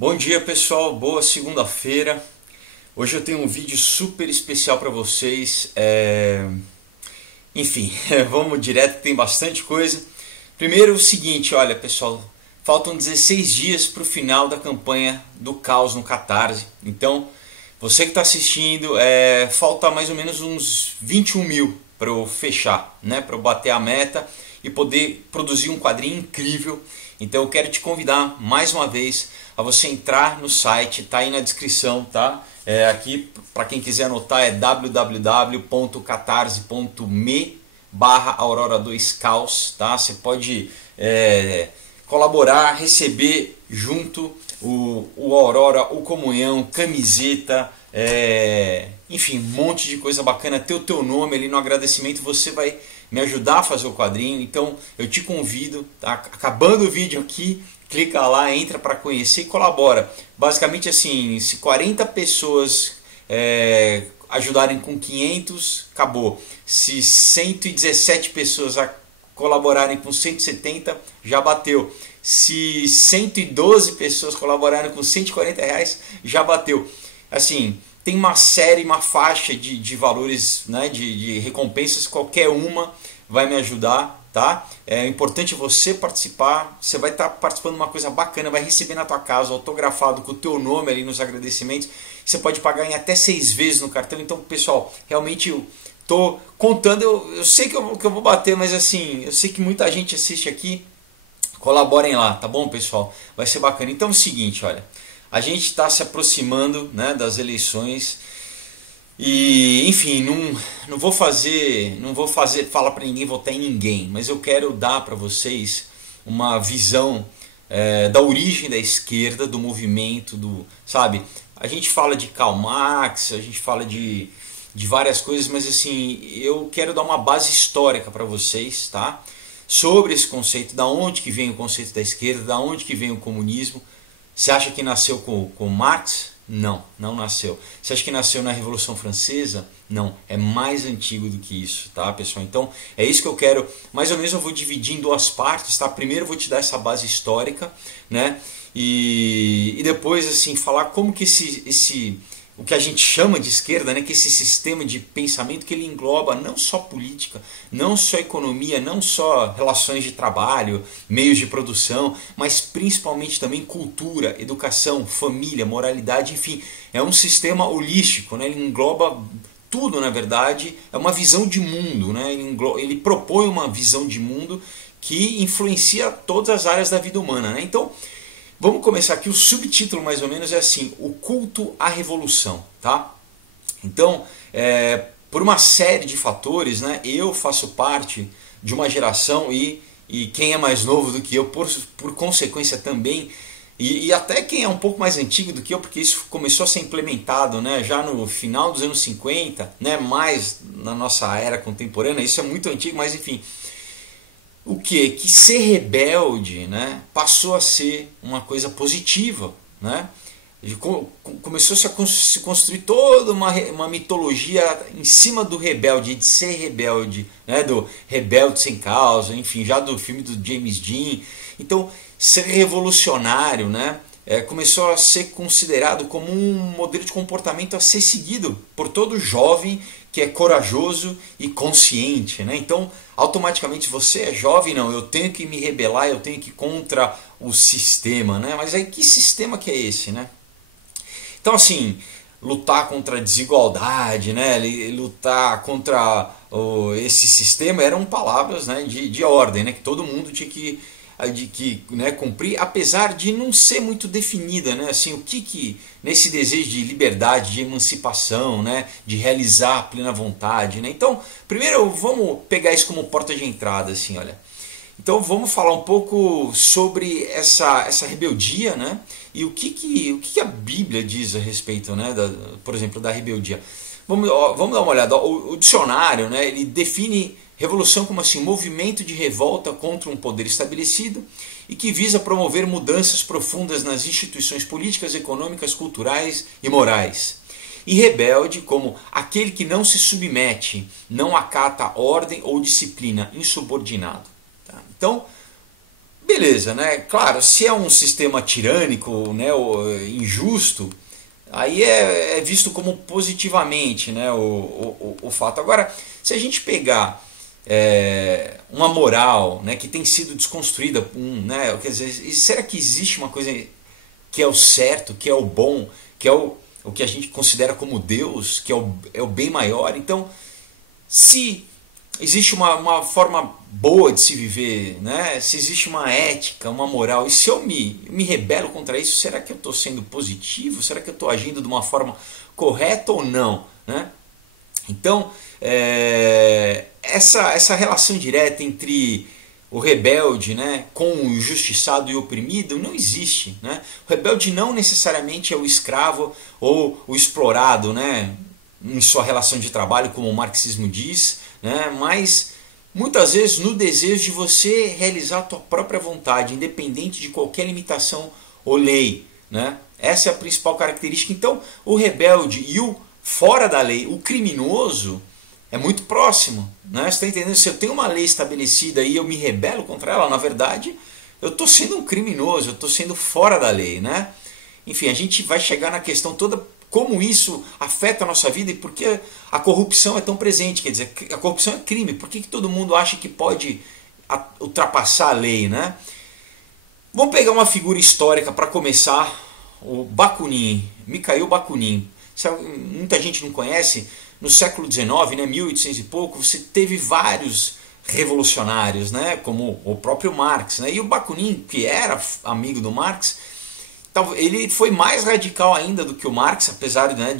Bom dia pessoal, boa segunda-feira. Hoje eu tenho um vídeo super especial para vocês. Enfim, vamos direto, tem bastante coisa. Primeiro o seguinte, olha pessoal, faltam 16 dias para o final da campanha do Caos no Catarse. Então, você que está assistindo, falta mais ou menos uns 21 mil para eu fechar, né? Para eu bater a meta e poder produzir um quadrinho incrível. Então eu quero te convidar mais uma vez a você entrar no site, tá aí na descrição, tá? Aqui para quem quiser anotar é www.catarse.me/Aurora2Caos, tá? Você pode colaborar, receber junto o Aurora, o Comunhão, camiseta, enfim, um monte de coisa bacana. Ter o teu nome ali no agradecimento, você vai me ajudar a fazer o quadrinho. Então eu te convido, tá? Acabando o vídeo aqui, clica lá, entra para conhecer e colabora. Basicamente assim, se 40 pessoas ajudarem com 500, acabou. Se 117 pessoas colaborarem com 170, já bateu. Se 112 pessoas colaborarem com R$ 140, já bateu. Assim, tem uma série, uma faixa de valores, né, de recompensas, qualquer uma vai me ajudar, tá? É importante você participar, você vai estar participando de uma coisa bacana, vai receber na tua casa, autografado com o teu nome ali nos agradecimentos, você pode pagar em até 6 vezes no cartão. Então pessoal, realmente eu tô contando, eu sei que eu vou bater, mas assim, eu sei que muita gente assiste aqui, colaborem lá, tá bom pessoal? Vai ser bacana. Então é o seguinte, olha, a gente está se aproximando, né, das eleições e, enfim, não vou falar para ninguém votar em ninguém, mas eu quero dar para vocês uma visão da origem da esquerda, do movimento, sabe? A gente fala de Karl Marx, a gente fala de várias coisas, mas assim, eu quero dar uma base histórica para vocês, tá? Sobre esse conceito, da onde que vem o conceito da esquerda, da onde que vem o comunismo. Você acha que nasceu com Marx? Não, não nasceu. Você acha que nasceu na Revolução Francesa? Não, é mais antigo do que isso, tá pessoal? Então é isso que eu quero, mais ou menos eu vou dividir em duas partes, tá? Primeiro eu vou te dar essa base histórica, né? E depois assim, falar como que o que a gente chama de esquerda, né, que esse sistema de pensamento que ele engloba não só política, não só economia, não só relações de trabalho, meios de produção, mas principalmente também cultura, educação, família, moralidade, enfim, é um sistema holístico, né, ele engloba tudo, na verdade, é uma visão de mundo, né, ele propõe uma visão de mundo que influencia todas as áreas da vida humana, né? Então, vamos começar aqui, o subtítulo mais ou menos é assim, o culto à revolução, tá? Então, por uma série de fatores, né, eu faço parte de uma geração e quem é mais novo do que eu, por consequência também, e até quem é um pouco mais antigo do que eu, porque isso começou a ser implementado, né, já no final dos anos 50, né, mais na nossa era contemporânea, isso é muito antigo, mas enfim. O que? Que ser rebelde, né, passou a ser uma coisa positiva, né? Começou-se a se construir toda uma mitologia em cima do rebelde, de ser rebelde, né? Do rebelde sem causa, enfim, já do filme do James Dean. Então, ser revolucionário, né, começou a ser considerado como um modelo de comportamento a ser seguido por todo jovem que é corajoso e consciente, né? Então, automaticamente você é jovem, não, eu tenho que me rebelar, eu tenho que ir contra o sistema, né? Mas aí que sistema que é esse, né? Então, assim, lutar contra a desigualdade, né? Lutar contra esse sistema eram palavras, né, de ordem, né? Que todo mundo tinha que né, cumprir, apesar de não ser muito definida, né, assim, o que nesse desejo de liberdade, de emancipação, né, de realizar a plena vontade, né? Então, primeiro vamos pegar isso como porta de entrada, assim, olha. Então vamos falar um pouco sobre essa rebeldia, né, e o que a Bíblia diz a respeito, né, por exemplo, da rebeldia. Vamos dar uma olhada. O dicionário, né, ele define revolução como assim, movimento de revolta contra um poder estabelecido e que visa promover mudanças profundas nas instituições políticas, econômicas, culturais e morais. E rebelde como aquele que não se submete, não acata ordem ou disciplina, insubordinado. Tá? Então, beleza, né? Claro, se é um sistema tirânico, né, ou injusto, aí é visto como positivamente, né, o fato. Agora, se a gente pegar uma moral, né, que tem sido desconstruída, né, quer dizer, será que existe uma coisa que é o certo, que é o bom, que é o que a gente considera como Deus, que é o bem maior? Então, se existe uma forma boa de se viver, né? Se existe uma ética, uma moral, e se eu me rebelo contra isso, será que eu estou sendo positivo? Será que eu estou agindo de uma forma correta ou não? Né? Então, essa relação direta entre o rebelde, né, com o injustiçado e oprimido não existe. Né? O rebelde não necessariamente é o escravo ou o explorado, né, em sua relação de trabalho, como o marxismo diz, né, mas muitas vezes no desejo de você realizar a tua própria vontade, independente de qualquer limitação ou lei. Né? Essa é a principal característica. Então, o rebelde e o fora da lei, o criminoso, é muito próximo. Né? Você está entendendo? Se eu tenho uma lei estabelecida e eu me rebelo contra ela, na verdade, eu estou sendo um criminoso, eu estou sendo fora da lei. Né? Enfim, a gente vai chegar na questão toda, como isso afeta a nossa vida e por que a corrupção é tão presente. Quer dizer, a corrupção é crime. Por que todo mundo acha que pode ultrapassar a lei? Né? Vamos pegar uma figura histórica para começar, o Bakunin, Mikhail Bakunin. Muita gente não conhece. No século XIX, né, 1800 e pouco, você teve vários revolucionários, né, como o próprio Marx. Né, e o Bakunin, que era amigo do Marx, ele foi mais radical ainda do que o Marx, apesar, né,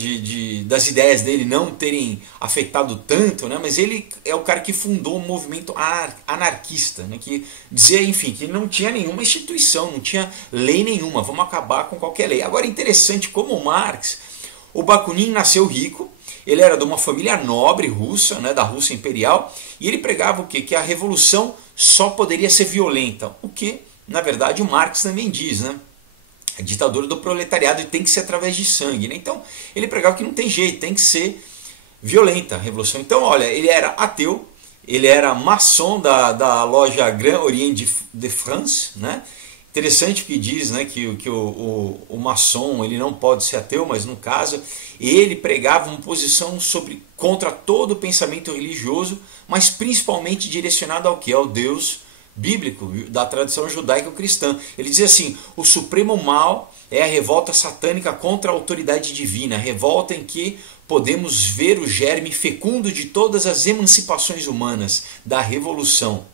das ideias dele não terem afetado tanto, né, mas ele é o cara que fundou o movimento anarquista, né, que dizia, enfim, que não tinha nenhuma instituição, não tinha lei nenhuma, vamos acabar com qualquer lei. Agora, interessante, como o Marx, o Bakunin nasceu rico, ele era de uma família nobre russa, né, da Rússia Imperial, e ele pregava o quê? Que a revolução só poderia ser violenta, o que, na verdade, o Marx também diz, né? A ditadura do proletariado tem que ser através de sangue. Né? Então, ele pregava que não tem jeito, tem que ser violenta a revolução. Então, olha, ele era ateu, ele era maçom da loja Grand Orient de France. Né? Interessante que diz, né, que o maçom ele não pode ser ateu, mas no caso, ele pregava uma posição contra todo o pensamento religioso, mas principalmente direcionado ao que? Ao Deus bíblico, da tradição judaico-cristã. Ele dizia assim: o supremo mal é a revolta satânica contra a autoridade divina, a revolta em que podemos ver o germe fecundo de todas as emancipações humanas, da revolução.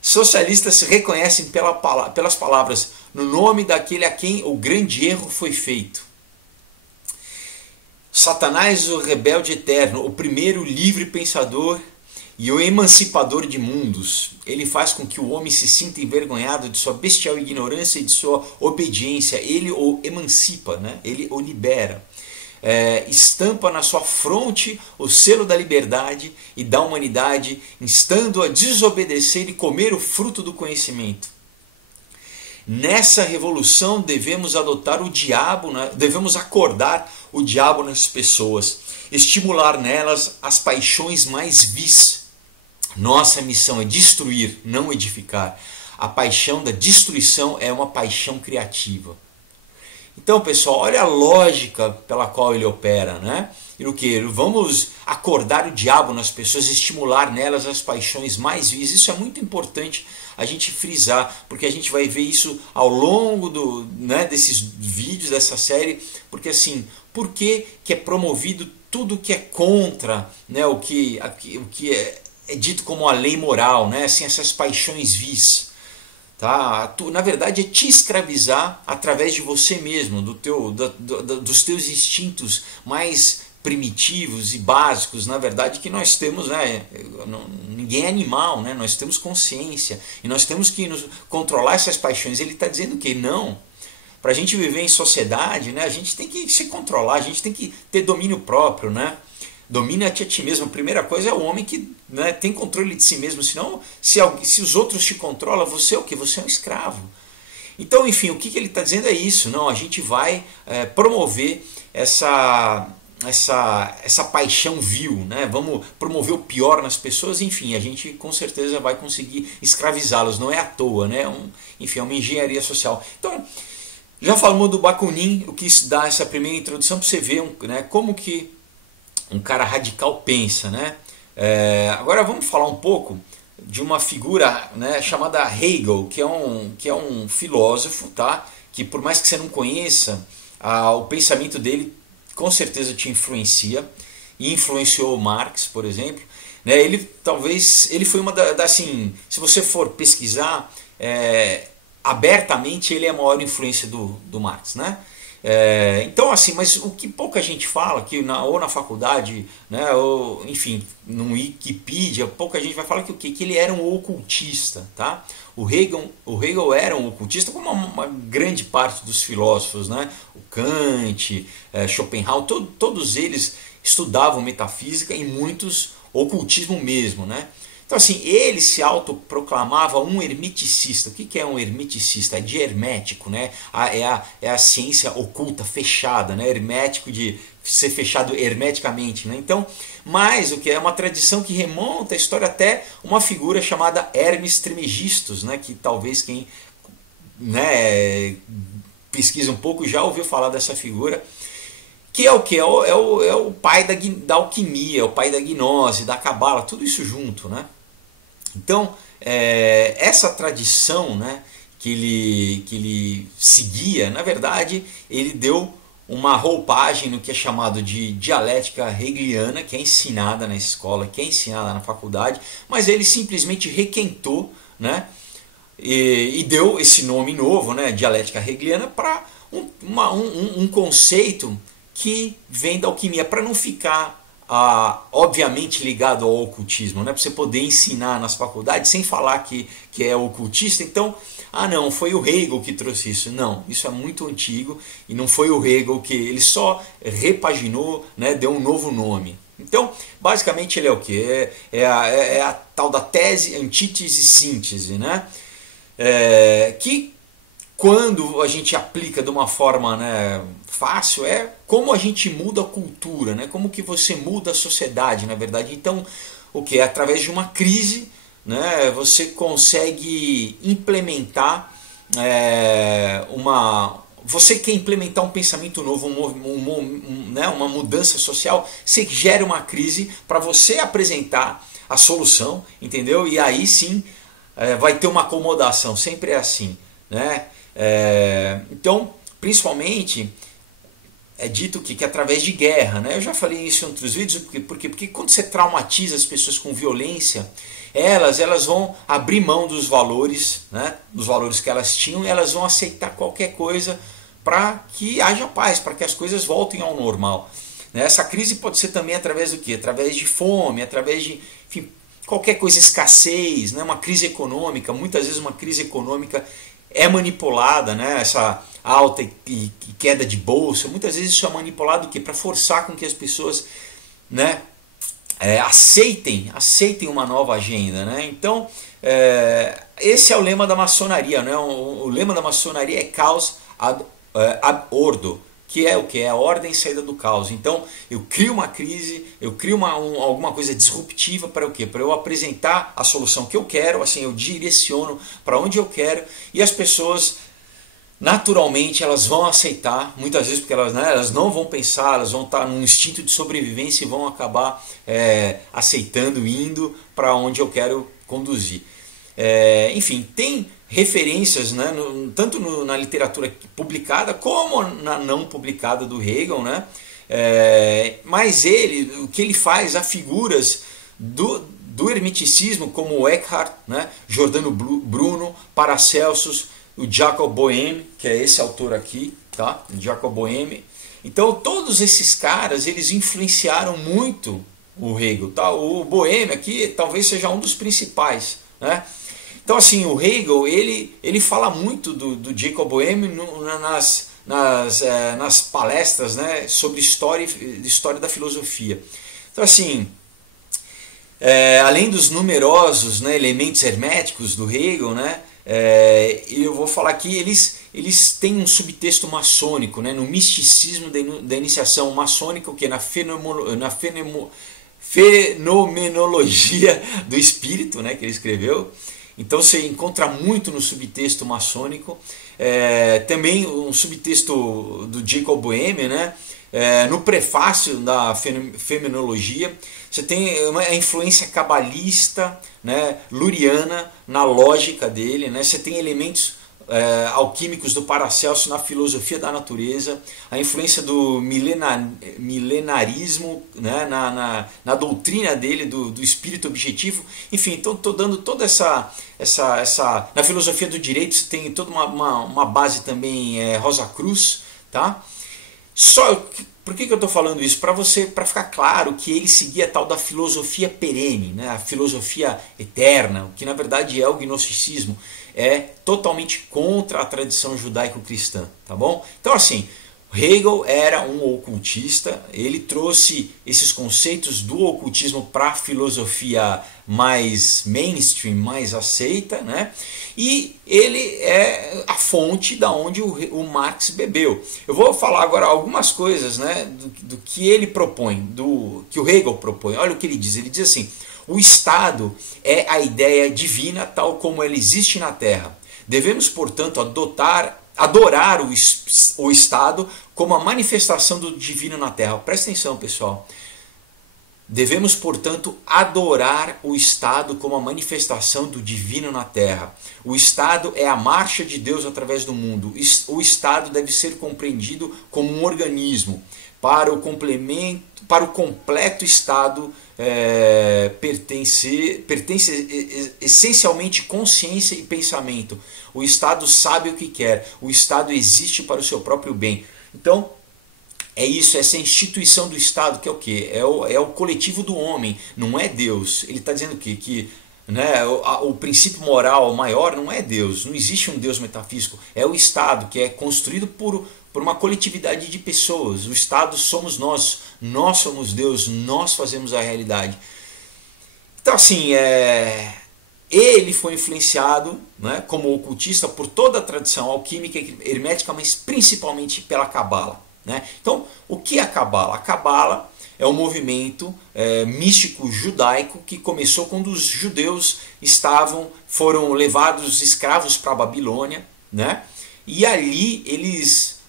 Socialistas se reconhecem pelas palavras: no nome daquele a quem o grande erro foi feito. Satanás, o rebelde eterno, o primeiro livre pensador e o emancipador de mundos. Ele faz com que o homem se sinta envergonhado de sua bestial ignorância e de sua obediência. Ele o emancipa, né? Ele o libera. Estampa na sua fronte o selo da liberdade e da humanidade, instando-a a desobedecer e comer o fruto do conhecimento. Nessa revolução devemos adotar o diabo, né? Devemos acordar o diabo nas pessoas, estimular nelas as paixões mais vis. Nossa missão é destruir, não edificar. A paixão da destruição é uma paixão criativa. Então, pessoal, olha a lógica pela qual ele opera, né? E no que? Vamos acordar o diabo nas pessoas, estimular nelas as paixões mais vis. Isso é muito importante a gente frisar, porque a gente vai ver isso ao longo desses vídeos, dessa série, porque assim, por que é promovido tudo que é contra, né, o que é dito como a lei moral, né, assim, essas paixões vis. Tá? Na verdade é te escravizar através de você mesmo, dos teus instintos mais primitivos e básicos, na verdade, que nós temos, né? Ninguém é animal, né? Nós temos consciência e nós temos que controlar essas paixões. Ele está dizendo que não. Para a gente viver em sociedade, né, a gente tem que se controlar, a gente tem que ter domínio próprio, né? Domina-te a ti mesmo. A primeira coisa é o homem que, né, tem controle de si mesmo. Senão, se os outros te controlam, você é o quê? Você é um escravo. Então, enfim, o que ele está dizendo é isso. Não, a gente vai promover essa paixão vil, né? Vamos promover o pior nas pessoas, enfim, a gente com certeza vai conseguir escravizá-los, não é à toa, né? Enfim, é uma engenharia social. Então, já falamos do Bakunin, eu quis dar essa primeira introdução para você ver né, como que um cara radical pensa, né? Agora vamos falar um pouco de uma figura, né, chamada Hegel, que é um filósofo, tá? Que por mais que você não conheça, o pensamento dele com certeza te influencia, e influenciou Marx, por exemplo. Né? Ele foi uma assim, se você for pesquisar, abertamente ele é a maior influência do Marx, né? Então assim, mas o que pouca gente fala, ou na faculdade, né, ou enfim, no Wikipedia, pouca gente vai falar que ele era um ocultista, tá? O Hegel era um ocultista, como uma grande parte dos filósofos, né? O Kant, Schopenhauer, todos eles estudavam metafísica e muitos ocultismo mesmo, né? Então assim, ele se autoproclamava um hermeticista. O que é um hermeticista? É de hermético, né? É a ciência oculta, fechada, né? Hermético de ser fechado hermeticamente, né? Então, mas o que é uma tradição que remonta a história até uma figura chamada Hermes Trismegistus, né? Que talvez quem, né, pesquisa um pouco já ouviu falar dessa figura. Que é o que? É o pai da alquimia, é o pai da gnose, da cabala, tudo isso junto, né? Então, essa tradição, né, que ele seguia, na verdade, ele deu uma roupagem no que é chamado de dialética hegeliana, que é ensinada na escola, que é ensinada na faculdade, mas ele simplesmente requentou, né, e deu esse nome novo, né, dialética hegeliana, para um conceito que vem da alquimia, para não ficar obviamente ligado ao ocultismo, né? Para você poder ensinar nas faculdades sem falar que é ocultista. Então, não, foi o Hegel que trouxe isso. Não, isso é muito antigo e não foi o Hegel que ele só repaginou, né? Deu um novo nome. Então, basicamente ele é o que? É a tal da tese, antítese, síntese, né? Que quando a gente aplica de uma forma, né, fácil, como a gente muda a cultura, né? Como que você muda a sociedade, na verdade. Então, o que? Através de uma crise, né, você consegue implementar você quer implementar um pensamento novo, né, uma mudança social, você gera uma crise para você apresentar a solução, entendeu? E aí sim vai ter uma acomodação, sempre é assim, né? Então, principalmente, é dito que através de guerra, né? Eu já falei isso em outros vídeos, porque quando você traumatiza as pessoas com violência, elas vão abrir mão dos valores, né? Dos valores que elas tinham, e elas vão aceitar qualquer coisa para que haja paz, para que as coisas voltem ao normal. Essa crise pode ser também através do quê? Através de fome, através de, enfim, qualquer coisa, escassez, né? Uma crise econômica. Muitas vezes uma crise econômica é manipulada, né? Essa alta e queda de bolsa, muitas vezes isso é manipulado para forçar com que as pessoas, né, aceitem uma nova agenda, né? Então, esse é o lema da maçonaria, né? O lema da maçonaria é caos ad ordo, que é o que? É a ordem saída do caos. Então, eu crio uma crise, eu crio alguma coisa disruptiva para o quê? Para eu apresentar a solução que eu quero, assim, eu direciono para onde eu quero, e as pessoas, naturalmente, elas vão aceitar, muitas vezes porque elas não vão pensar, elas vão estar num instinto de sobrevivência e vão acabar aceitando, indo para onde eu quero conduzir. Enfim, tem referências, né, tanto na literatura publicada como na não publicada do Hegel, né? Mas o que ele faz, há figuras do hermeticismo como Eckhart, né, Giordano Bruno, Paracelsus, o Jacob Boehme, que é esse autor aqui, tá? Jacob Boehme. Então todos esses caras, eles influenciaram muito o Hegel, tá? O Boehme aqui talvez seja um dos principais, né? Então assim, o Hegel, ele fala muito do Jacob Boehme nas palestras, né, sobre história da filosofia. Então assim, além dos numerosos, né, elementos herméticos do Hegel, né, eu vou falar aqui, eles têm um subtexto maçônico, né? No misticismo da iniciação maçônica, o que? Na fenomenologia do espírito, né? Que ele escreveu. Então você encontra muito no subtexto maçônico. Também um subtexto do Jacob Boehme, né? No prefácio da Fenomenologia, você tem a influência cabalista, né, luriana na lógica dele, né? Você tem elementos alquímicos do Paracelso na filosofia da natureza, a influência do milenarismo, né, na doutrina dele, do espírito objetivo. Enfim, então estou dando toda essa... Na filosofia do direito você tem toda uma base também Rosa Cruz, tá? Por que eu estou falando isso? Para ficar claro que ele seguia a tal da filosofia perene, né? A filosofia eterna, o que na verdade é o gnosticismo, é totalmente contra a tradição judaico-cristã, tá bom? Então assim, Hegel era um ocultista, ele trouxe esses conceitos do ocultismo para a filosofia mais mainstream, mais aceita, né? E ele é a fonte da onde o Marx bebeu. Eu vou falar agora algumas coisas, né, do que ele propõe, que o Hegel propõe. Olha o que ele diz assim: o Estado é a ideia divina tal como ela existe na Terra. Devemos, portanto, adorar o Estado como a manifestação do divino na Terra. Presta atenção, pessoal. Devemos, portanto, adorar o Estado como a manifestação do divino na Terra. O Estado é a marcha de Deus através do mundo. O Estado deve ser compreendido como um organismo. Para o completo Estado pertence essencialmente consciência e pensamento. O Estado sabe o que quer. O Estado existe para o seu próprio bem. Então, é isso, essa instituição do Estado, que é o quê? É o coletivo do homem, não é Deus. Ele está dizendo que né, o princípio moral maior não é Deus, não existe um Deus metafísico. É o Estado, que é construído por uma coletividade de pessoas. O Estado somos nós somos Deus, nós fazemos a realidade. Então assim, ele foi influenciado, né, como ocultista por toda a tradição alquímica e hermética, mas principalmente pela Cabala. Né? Então, o que é a Cabala? A Cabala é um movimento místico judaico que começou quando os judeus foram levados escravos para a Babilônia, né? E ali eles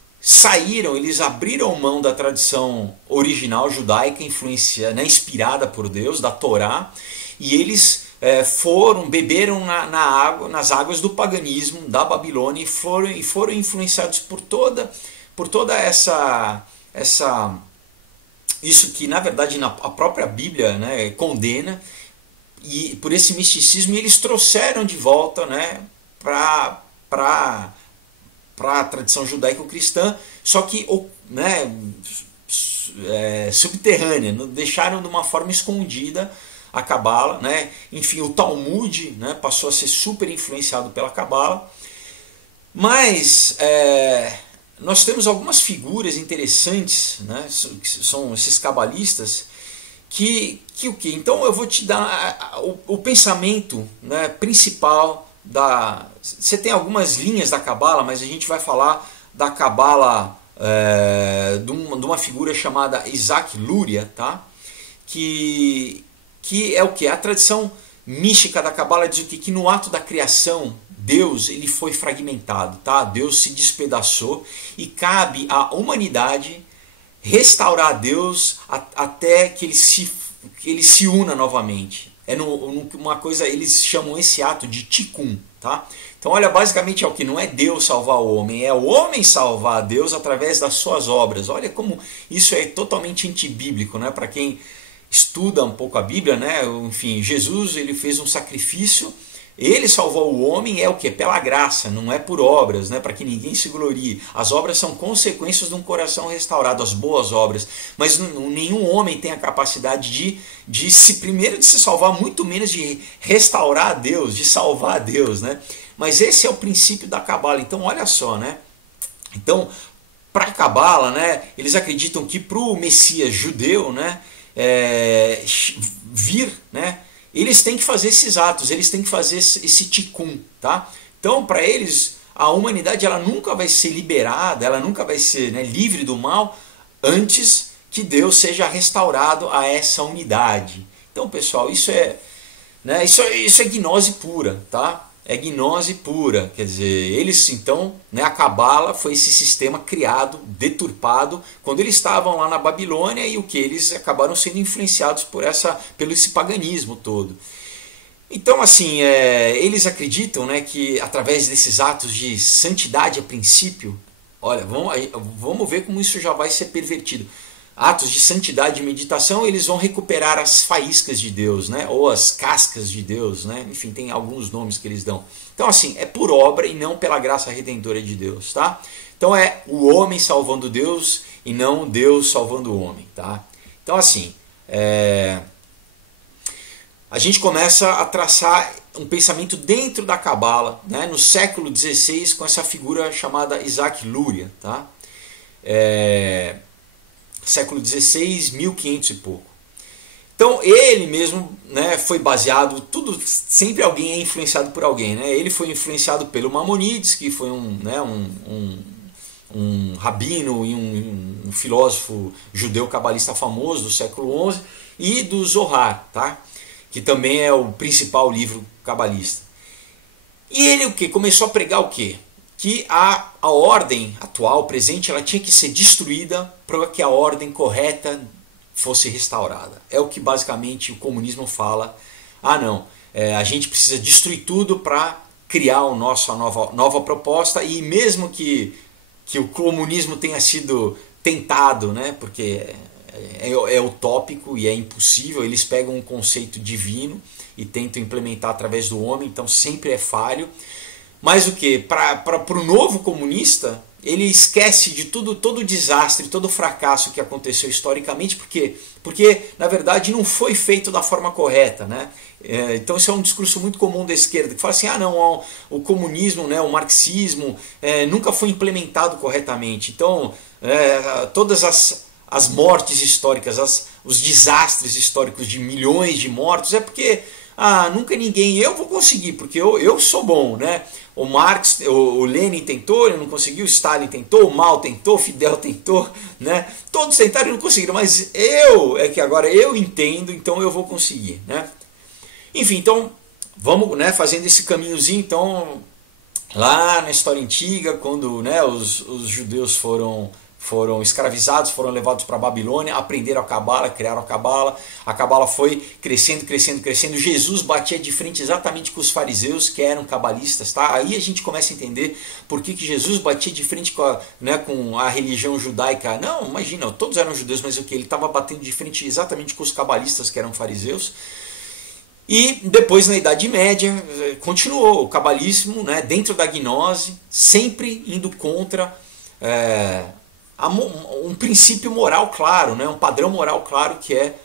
abriram mão da tradição original judaica, inspirada por Deus, da Torá, e eles beberam nas águas do paganismo da Babilônia e foram influenciados por toda isso que na verdade a própria Bíblia, né, condena, e por esse misticismo eles trouxeram de volta, né, para a tradição judaico-cristã, só que né, subterrânea, deixaram de uma forma escondida a Cabala, né? Enfim, o Talmud, né, passou a ser super influenciado pela Cabala, mas nós temos algumas figuras interessantes, né, que são esses cabalistas, que o quê? Então eu vou te dar o pensamento, né, principal Você tem algumas linhas da Cabala, mas a gente vai falar da Cabala de uma figura chamada Isaac Luria, tá? Que é o que? A tradição mística da Cabala diz o quê? Que no ato da criação, Deus ele foi fragmentado, tá? Deus se despedaçou e cabe à humanidade restaurar Deus até que ele se una novamente. Uma coisa, eles chamam esse ato de tikkun, tá? Então olha, basicamente é o que? Não é Deus salvar o homem, é o homem salvar a Deus através das suas obras. Olha como isso é totalmente antibíblico, né? Para quem estuda um pouco a Bíblia, né? Enfim, Jesus ele fez um sacrifício, ele salvou o homem, é o que? Pela graça, não é por obras, né? Para que ninguém se glorie. As obras são consequências de um coração restaurado, as boas obras. Mas nenhum homem tem a capacidade de se salvar, muito menos de restaurar a Deus, de salvar a Deus, né? Mas esse é o princípio da Cabala. Então olha só, né? Então, para a Cabala, né, eles acreditam que para o Messias judeu, né, vir, né, eles têm que fazer esses atos, eles têm que fazer esse tikkun, tá? Então, para eles, a humanidade ela nunca vai ser liberada, ela nunca vai ser, né, livre do mal antes que Deus seja restaurado a essa unidade. Então, pessoal, isso é, né, isso é gnose pura, tá? É gnose pura, quer dizer, eles então, né, a Cabala foi esse sistema criado, deturpado, quando eles estavam lá na Babilônia e o que eles acabaram sendo influenciados pelo esse paganismo todo. Então, assim, eles acreditam, né, que através desses atos de santidade a princípio, olha, vamos ver como isso já vai ser pervertido. Atos de santidade e meditação, eles vão recuperar as faíscas de Deus, né? Ou as cascas de Deus, né? Enfim, tem alguns nomes que eles dão. Então, assim, é por obra e não pela graça redentora de Deus, tá? Então é o homem salvando Deus e não Deus salvando o homem, tá? Então, assim, a gente começa a traçar um pensamento dentro da Cabala, né? No século XVI, com essa figura chamada Isaac Luria, tá? Século XVI, 1500 e pouco. Então ele mesmo, né, foi baseado, tudo, sempre alguém é influenciado por alguém, né? Ele foi influenciado pelo Maimonides, que foi um rabino e um filósofo judeu cabalista famoso do século XI, e do Zohar, tá? Que também é o principal livro cabalista. E ele o que? Começou a pregar o quê? Que a ordem atual, presente, ela tinha que ser destruída para que a ordem correta fosse restaurada. É o que basicamente o comunismo fala. Ah, não, a gente precisa destruir tudo para criar a nova proposta, e mesmo que o comunismo tenha sido tentado, né, porque é utópico e é impossível, eles pegam um conceito divino e tentam implementar através do homem, então sempre é falho. Mas o que? Para o novo comunista, ele esquece de tudo, todo o desastre, todo o fracasso que aconteceu historicamente, porque na verdade não foi feito da forma correta, né? Então esse é um discurso muito comum da esquerda, que fala assim, não, o comunismo, né, o marxismo nunca foi implementado corretamente. Então todas as mortes históricas, os desastres históricos de milhões de mortos, é porque nunca ninguém, eu vou conseguir, porque eu sou bom, né? O Marx, o Lenin tentou, ele não conseguiu, o Stalin tentou, o Mao tentou, o Fidel tentou, né? Todos tentaram e não conseguiram, mas agora eu entendo, então eu vou conseguir, né? Enfim, então vamos, né, fazendo esse caminhozinho, então lá na história antiga, quando, né, os judeus foram escravizados, foram levados para a Babilônia, aprenderam a Cabala, criaram a Cabala foi crescendo, crescendo, crescendo. Jesus batia de frente exatamente com os fariseus, que eram cabalistas, tá? Aí a gente começa a entender por que Jesus batia de frente com a religião judaica. Não, imagina, todos eram judeus, mas o que? Ele estava batendo de frente exatamente com os cabalistas, que eram fariseus. E depois, na Idade Média, continuou o cabalismo, né, dentro da gnose, sempre indo contra um princípio moral claro, né? Um padrão moral claro que é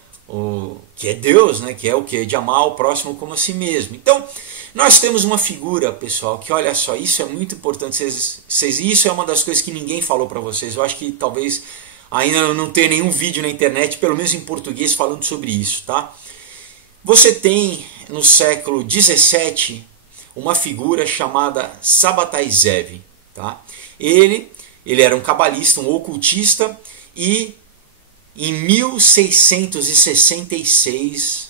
Deus, né? Que é o que? De amar o próximo como a si mesmo. Então, nós temos uma figura, pessoal, que olha só, isso é muito importante, isso é uma das coisas que ninguém falou para vocês. Eu acho que talvez ainda não tenha nenhum vídeo na internet, pelo menos em português, falando sobre isso, tá? Você tem no século XVII uma figura chamada Sabbatai Zev, tá? Ele era um cabalista, um ocultista, e em 1666,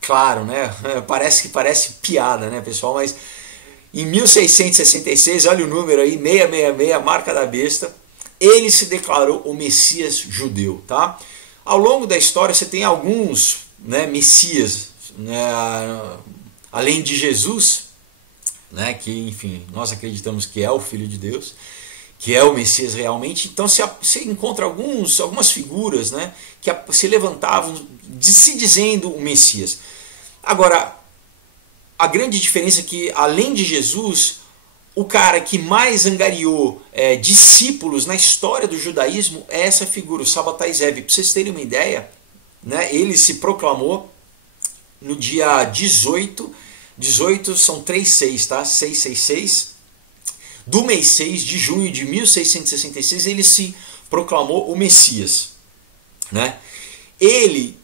claro, né? Parece piada, né, pessoal? Mas em 1666, olha o número aí, 666, a marca da besta, ele se declarou o Messias judeu, tá? Ao longo da história você tem alguns, né, Messias, né, além de Jesus, né, que, enfim, nós acreditamos que é o Filho de Deus, que é o Messias realmente. Então você encontra algumas figuras, né, que se levantavam se dizendo o Messias. Agora, a grande diferença é que, além de Jesus, o cara que mais angariou discípulos na história do judaísmo é essa figura, o Sabbatai Zev. Para vocês terem uma ideia, né, ele se proclamou no dia 18 são 3/6, tá? 666. Do mês 6 de junho de 1666, ele se proclamou o Messias, né? Ele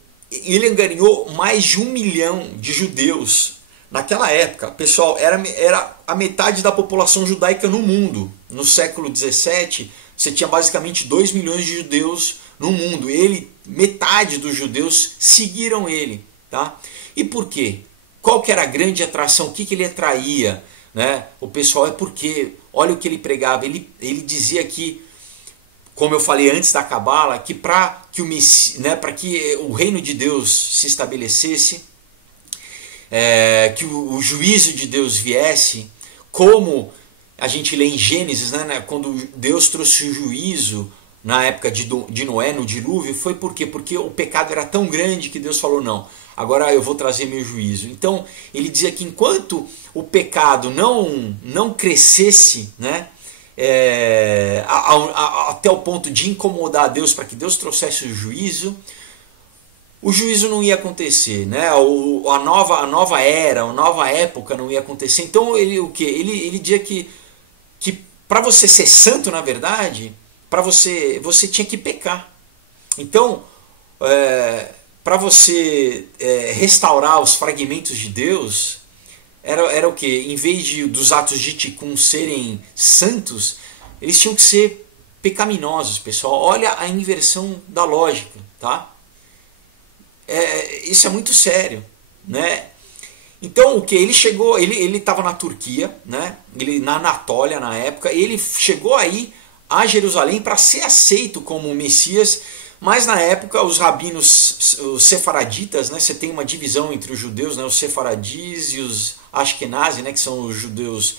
angariou mais de 1 milhão de judeus naquela época, pessoal, era a metade da população judaica no mundo. No século 17, você tinha basicamente 2 milhões de judeus no mundo. Metade dos judeus seguiram ele. Tá? E por quê? Qual que era a grande atração? O que ele atraía, né? O pessoal? É porque, olha o que ele pregava. Ele dizia que, como eu falei antes da Cabala, que para que o reino de Deus se estabelecesse, que o juízo de Deus viesse, como a gente lê em Gênesis, né, quando Deus trouxe o juízo na época de Noé, no dilúvio, foi por quê? Porque o pecado era tão grande que Deus falou, não, agora eu vou trazer meu juízo. Então ele dizia que enquanto o pecado não crescesse, né, até o ponto de incomodar a Deus para que Deus trouxesse o juízo não ia acontecer, né? A nova era, a nova época não ia acontecer. Então ele dizia que para você ser santo, na verdade, para você tinha que pecar. Então, para você restaurar os fragmentos de Deus, era o que? Em vez dos atos de Tikkun serem santos, eles tinham que ser pecaminosos, pessoal. Olha a inversão da lógica, tá? Isso é muito sério, né? Então o que? Ele chegou, ele estava na Turquia, né? Na Anatólia na época, ele chegou aí a Jerusalém para ser aceito como Messias, mas na época os rabinos, os sefaraditas, né? Você tem uma divisão entre os judeus, né? Os sefaradis e os ashkenazi, né? Que são os judeus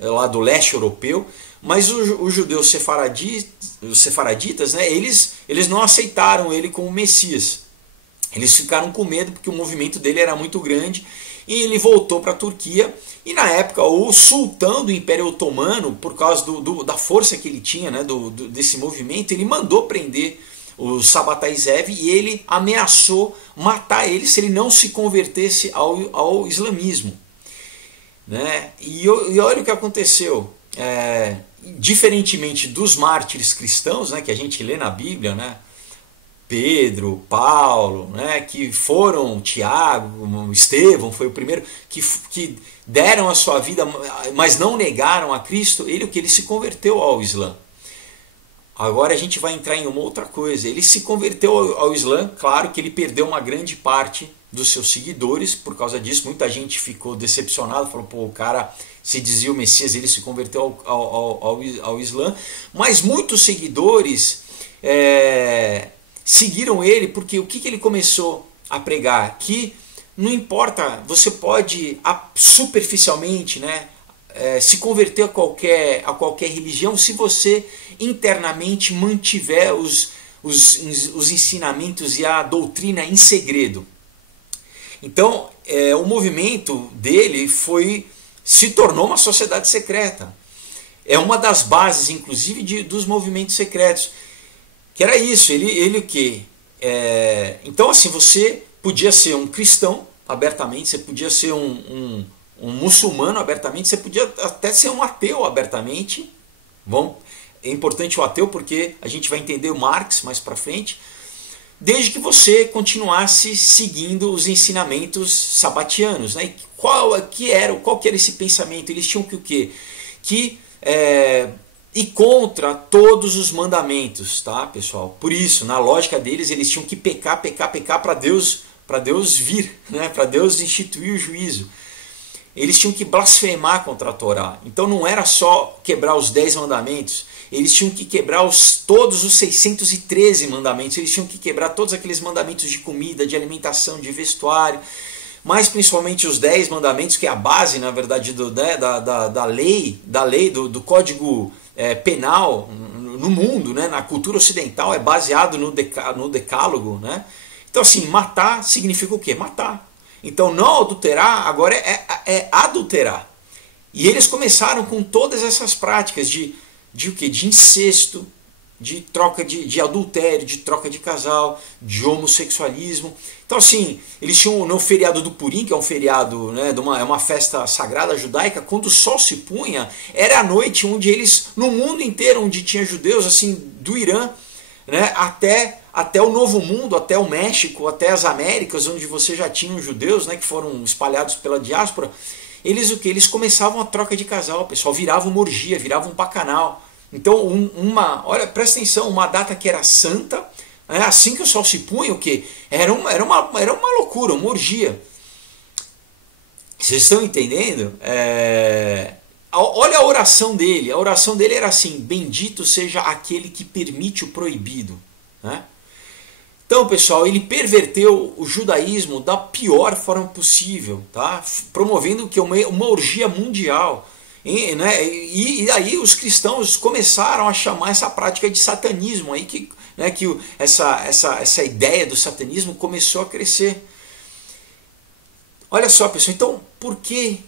lá do leste europeu. Mas os judeus sefaraditas, né, eles não aceitaram ele como Messias. Eles ficaram com medo porque o movimento dele era muito grande e ele voltou para a Turquia. E na época o sultão do Império Otomano, por causa da força que ele tinha, né, desse movimento, ele mandou prender o Sabbatai Zev e ele ameaçou matar ele se ele não se convertesse ao islamismo. Né? E olha o que aconteceu. Diferentemente dos mártires cristãos, né, que a gente lê na Bíblia, né, Pedro, Paulo, né, que foram, Tiago, Estevão foi o primeiro que deram a sua vida, mas não negaram a Cristo. Ele se converteu ao Islã. Agora a gente vai entrar em uma outra coisa. Ele se converteu ao Islã, claro que ele perdeu uma grande parte dos seus seguidores por causa disso. Muita gente ficou decepcionada, falou, pô, o cara se dizia o Messias, ele se converteu ao Islã, mas muitos seguidores seguiram ele porque o que ele começou a pregar? Que não importa, você pode superficialmente, né, se converter a qualquer religião se você internamente mantiver os ensinamentos e a doutrina em segredo. Então o movimento dele se tornou uma sociedade secreta. É uma das bases, inclusive, dos movimentos secretos. Que era isso, ele o quê? Então, assim, você podia ser um cristão abertamente, você podia ser um muçulmano abertamente, você podia até ser um ateu abertamente. Bom, é importante o ateu porque a gente vai entender o Marx mais para frente. Desde que você continuasse seguindo os ensinamentos sabatianos, né? Qual que era esse pensamento? Eles tinham que o quê? Ir contra todos os mandamentos, tá, pessoal? Por isso, na lógica deles, eles tinham que pecar para Deus vir, né? Para Deus instituir o juízo. Eles tinham que blasfemar contra a Torá. Então não era só quebrar os 10 mandamentos, eles tinham que quebrar todos os 613 mandamentos, eles tinham que quebrar todos aqueles mandamentos de comida, de alimentação, de vestuário, mas principalmente os 10 mandamentos, que é a base, na verdade, da lei, do código penal no mundo, né? Na cultura ocidental, é baseado no decálogo. Né? Então, assim, matar significa o quê? Matar. Então, não adulterar agora é adulterar. E eles começaram com todas essas práticas de o quê? De incesto, de troca de adultério, de troca de casal, de homossexualismo. Então, assim, eles tinham no feriado do Purim, que é um feriado, né, é uma festa sagrada judaica, quando o sol se punha, era a noite onde eles, no mundo inteiro, onde tinha judeus, assim, do Irã, né, até até o Novo Mundo, até o México, até as Américas, onde você já tinha os judeus, né, que foram espalhados pela diáspora, eles o que? Eles começavam a troca de casal, pessoal, virava uma orgia, virava um bacanal. Então, olha, presta atenção, uma data que era santa, né, assim que o sol se punha, o que? Era uma loucura, uma orgia. Vocês estão entendendo? Olha a oração dele era assim: bendito seja aquele que permite o proibido, né? Então, pessoal, ele perverteu o judaísmo da pior forma possível, tá? Promovendo que uma orgia mundial. E aí os cristãos começaram a chamar essa prática de satanismo, aí que essa ideia do satanismo começou a crescer. Olha só, pessoal, então por que,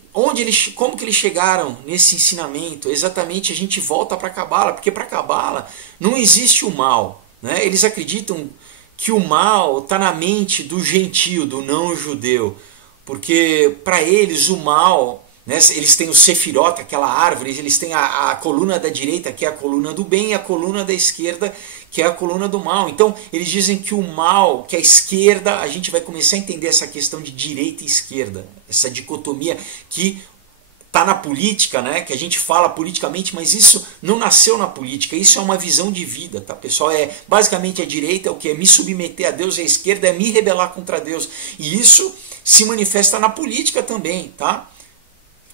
como que eles chegaram nesse ensinamento? Exatamente, a gente volta para a Cabala, porque para a Cabala não existe o mal, né? Eles acreditam que o mal está na mente do gentio, do não-judeu, porque para eles o mal, né, eles têm o Sefirot, aquela árvore, eles têm a coluna da direita, que é a coluna do bem, e a coluna da esquerda, que é a coluna do mal. Então eles dizem que o mal, que a esquerda, a gente vai começar a entender essa questão de direita e esquerda, essa dicotomia que está na política, né? Que a gente fala politicamente, mas isso não nasceu na política, isso é uma visão de vida, tá, pessoal? Basicamente a direita é o que? É me submeter a Deus, e a esquerda é me rebelar contra Deus. E isso se manifesta na política também, tá?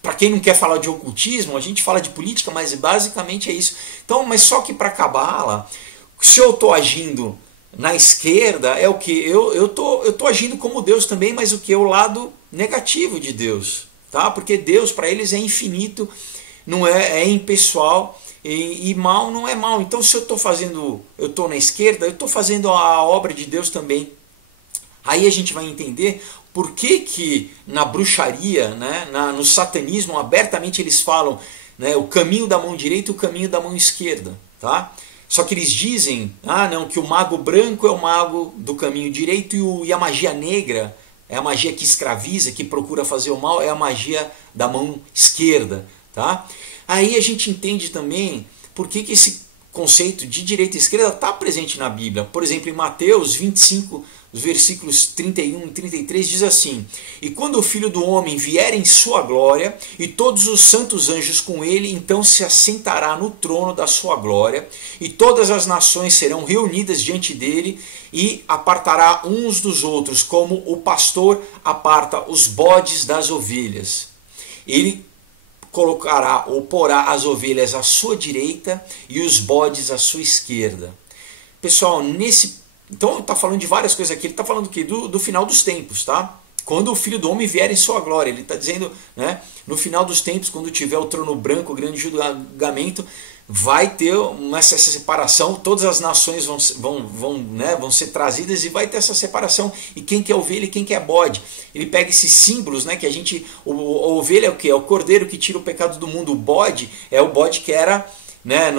Para quem não quer falar de ocultismo, a gente fala de política, mas basicamente é isso. Então, mas só que para Cabala, se eu estou agindo na esquerda, é o que? Eu tô agindo como Deus também, mas o que? O lado negativo de Deus. Tá? Porque Deus para eles é infinito, não é impessoal, e mal não é mal. Então se eu estou na esquerda, eu estou fazendo a obra de Deus também. Aí a gente vai entender por que na bruxaria, né, no satanismo, abertamente eles falam, né, o caminho da mão direita e o caminho da mão esquerda. Tá? Só que eles dizem não, que o mago branco é o mago do caminho direito e a magia negra é a magia que escraviza, que procura fazer o mal, é a magia da mão esquerda. Tá? Aí a gente entende também por que esse conceito de direita e esquerda está presente na Bíblia. Por exemplo, em Mateus 25, os versículos 31 e 33 diz assim: e quando o Filho do Homem vier em sua glória, e todos os santos anjos com ele, então se assentará no trono da sua glória, e todas as nações serão reunidas diante dele, e apartará uns dos outros, como o pastor aparta os bodes das ovelhas. Ele colocará ou porá as ovelhas à sua direita e os bodes à sua esquerda. Pessoal, então está falando de várias coisas aqui. Ele está falando do final dos tempos, tá? Quando o Filho do Homem vier em sua glória. Ele está dizendo, né, no final dos tempos, quando tiver o trono branco, o grande julgamento, vai ter essa separação, todas as nações vão ser trazidas e vai ter essa separação. E quem que é ovelha e quem que é bode? Ele pega esses símbolos, né, que a ovelha é o que? É o cordeiro que tira o pecado do mundo. O bode é o bode que era, né,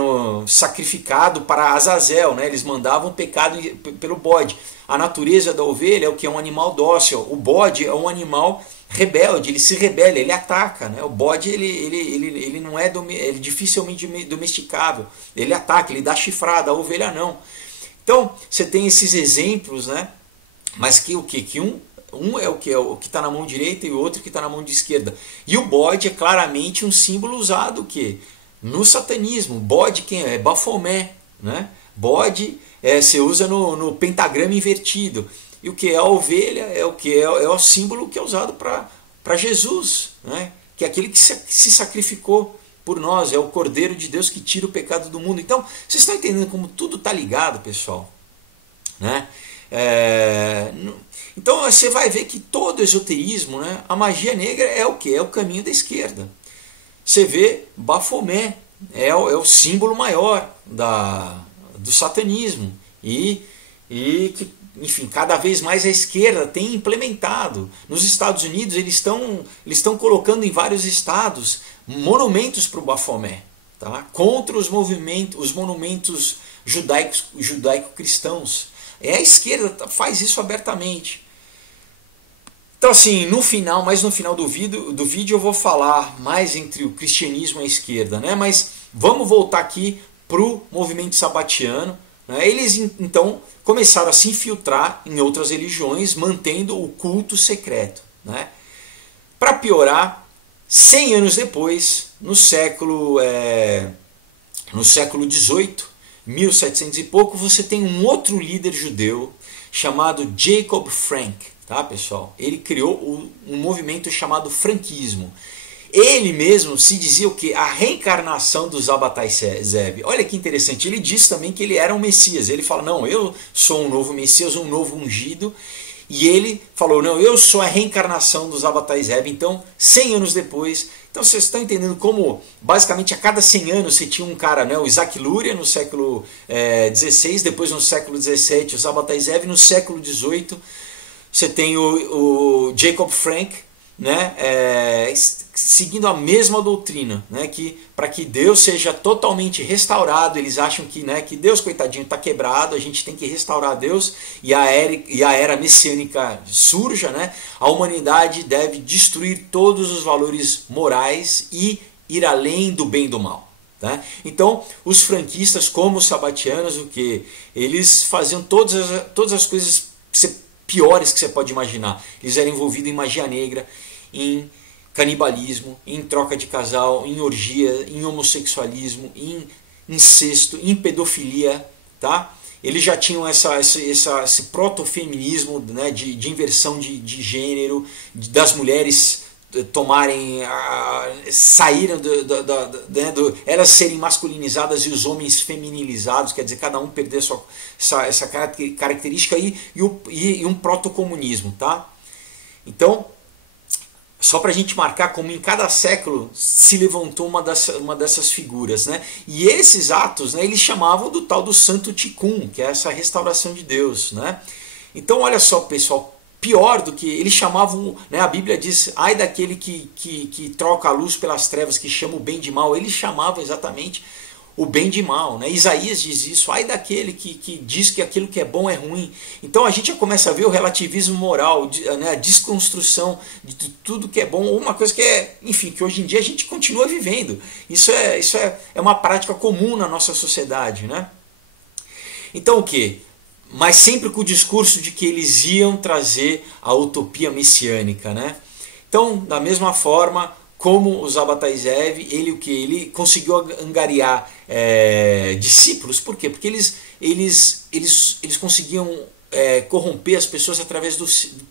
sacrificado para Azazel, né, eles mandavam pecado pelo bode. A natureza da ovelha é o que? É um animal dócil. O bode é um animal rebelde, ele se rebela, ele ataca, né? O bode ele não é dificilmente domesticável, ele ataca, ele dá chifrada, a ovelha não. Então você tem esses exemplos, né? Mas que um é o que está na mão direita e o outro que está na mão de esquerda. E o bode é claramente um símbolo usado o quê? No satanismo. Bode quem é? Bafomé, né? Bode se usa no pentagrama invertido. E o que é a ovelha é o símbolo que é usado para Jesus, né? Que é aquele que se sacrificou por nós, é o Cordeiro de Deus que tira o pecado do mundo. Então, vocês estão entendendo como tudo está ligado, pessoal? Né? Então você vai ver que todo esoterismo, né, a magia negra é o que? É o caminho da esquerda. Você vê Bafomé, é o símbolo maior do satanismo. E que, enfim, cada vez mais a esquerda tem implementado. Nos Estados Unidos eles estão colocando em vários estados monumentos para o Bafomé, tá? Contra os monumentos judaico-cristãos. A esquerda faz isso abertamente. Então assim, no final do vídeo eu vou falar mais entre o cristianismo e a esquerda, né? Mas vamos voltar aqui para o movimento sabatiano, né? Eles então começaram a se infiltrar em outras religiões, mantendo o culto secreto, né? Para piorar, 100 anos depois, no século XVIII, 1700 e pouco, você tem um outro líder judeu chamado Jacob Frank, tá, pessoal? Ele criou um movimento chamado franquismo. Ele mesmo se dizia o quê? A reencarnação do Zabbatai Zev. Olha que interessante, ele disse também que ele era um Messias. Ele fala, não, eu sou um novo Messias, um novo ungido. E ele falou, não, eu sou a reencarnação do Zabbatai Zev. Então, 100 anos depois... Então, vocês estão entendendo como, basicamente, a cada 100 anos você tinha um cara, né, o Isaac Luria, no século XVI, depois no século XVII, o Zabbatai Zev, no século XVIII, você tem o Jacob Frank, né, seguindo a mesma doutrina, né, que para que Deus seja totalmente restaurado, eles acham que, né, que Deus, coitadinho, está quebrado, a gente tem que restaurar Deus e a era messiânica surja, né, a humanidade deve destruir todos os valores morais e ir além do bem e do mal. Tá? Então, os franquistas, como os sabatianos, o que eles faziam todas as coisas piores que você pode imaginar. Eles eram envolvidos em magia negra, em canibalismo, em troca de casal, em orgia, em homossexualismo, em incesto, em pedofilia. Tá? Eles já tinham esse protofeminismo, né, de inversão de gênero, das mulheres saíram elas serem masculinizadas e os homens feminilizados, quer dizer, cada um perder essa característica e um protocomunismo, tá? Então, só para a gente marcar como em cada século se levantou uma dessas figuras, né? E esses atos, né, eles chamavam do tal do Santo Tikkun, que é essa restauração de Deus, né? Então, olha só, pessoal, pior do que eles chamavam, né, a Bíblia diz, ai daquele que troca a luz pelas trevas, que chama o bem de mal. Eles chamavam exatamente o bem de mal, né? Isaías diz isso, ai daquele que diz que aquilo que é bom é ruim. Então a gente já começa a ver o relativismo moral, né, a desconstrução de tudo que é bom, ou uma coisa que é, enfim, que hoje em dia a gente continua vivendo. Isso é uma prática comum na nossa sociedade, né? Então o que? Mas sempre com o discurso de que eles iam trazer a utopia messiânica, né? Então, da mesma forma como o Zabbatai Zev, ele conseguiu angariar discípulos. Por quê? Porque eles conseguiam corromper as pessoas através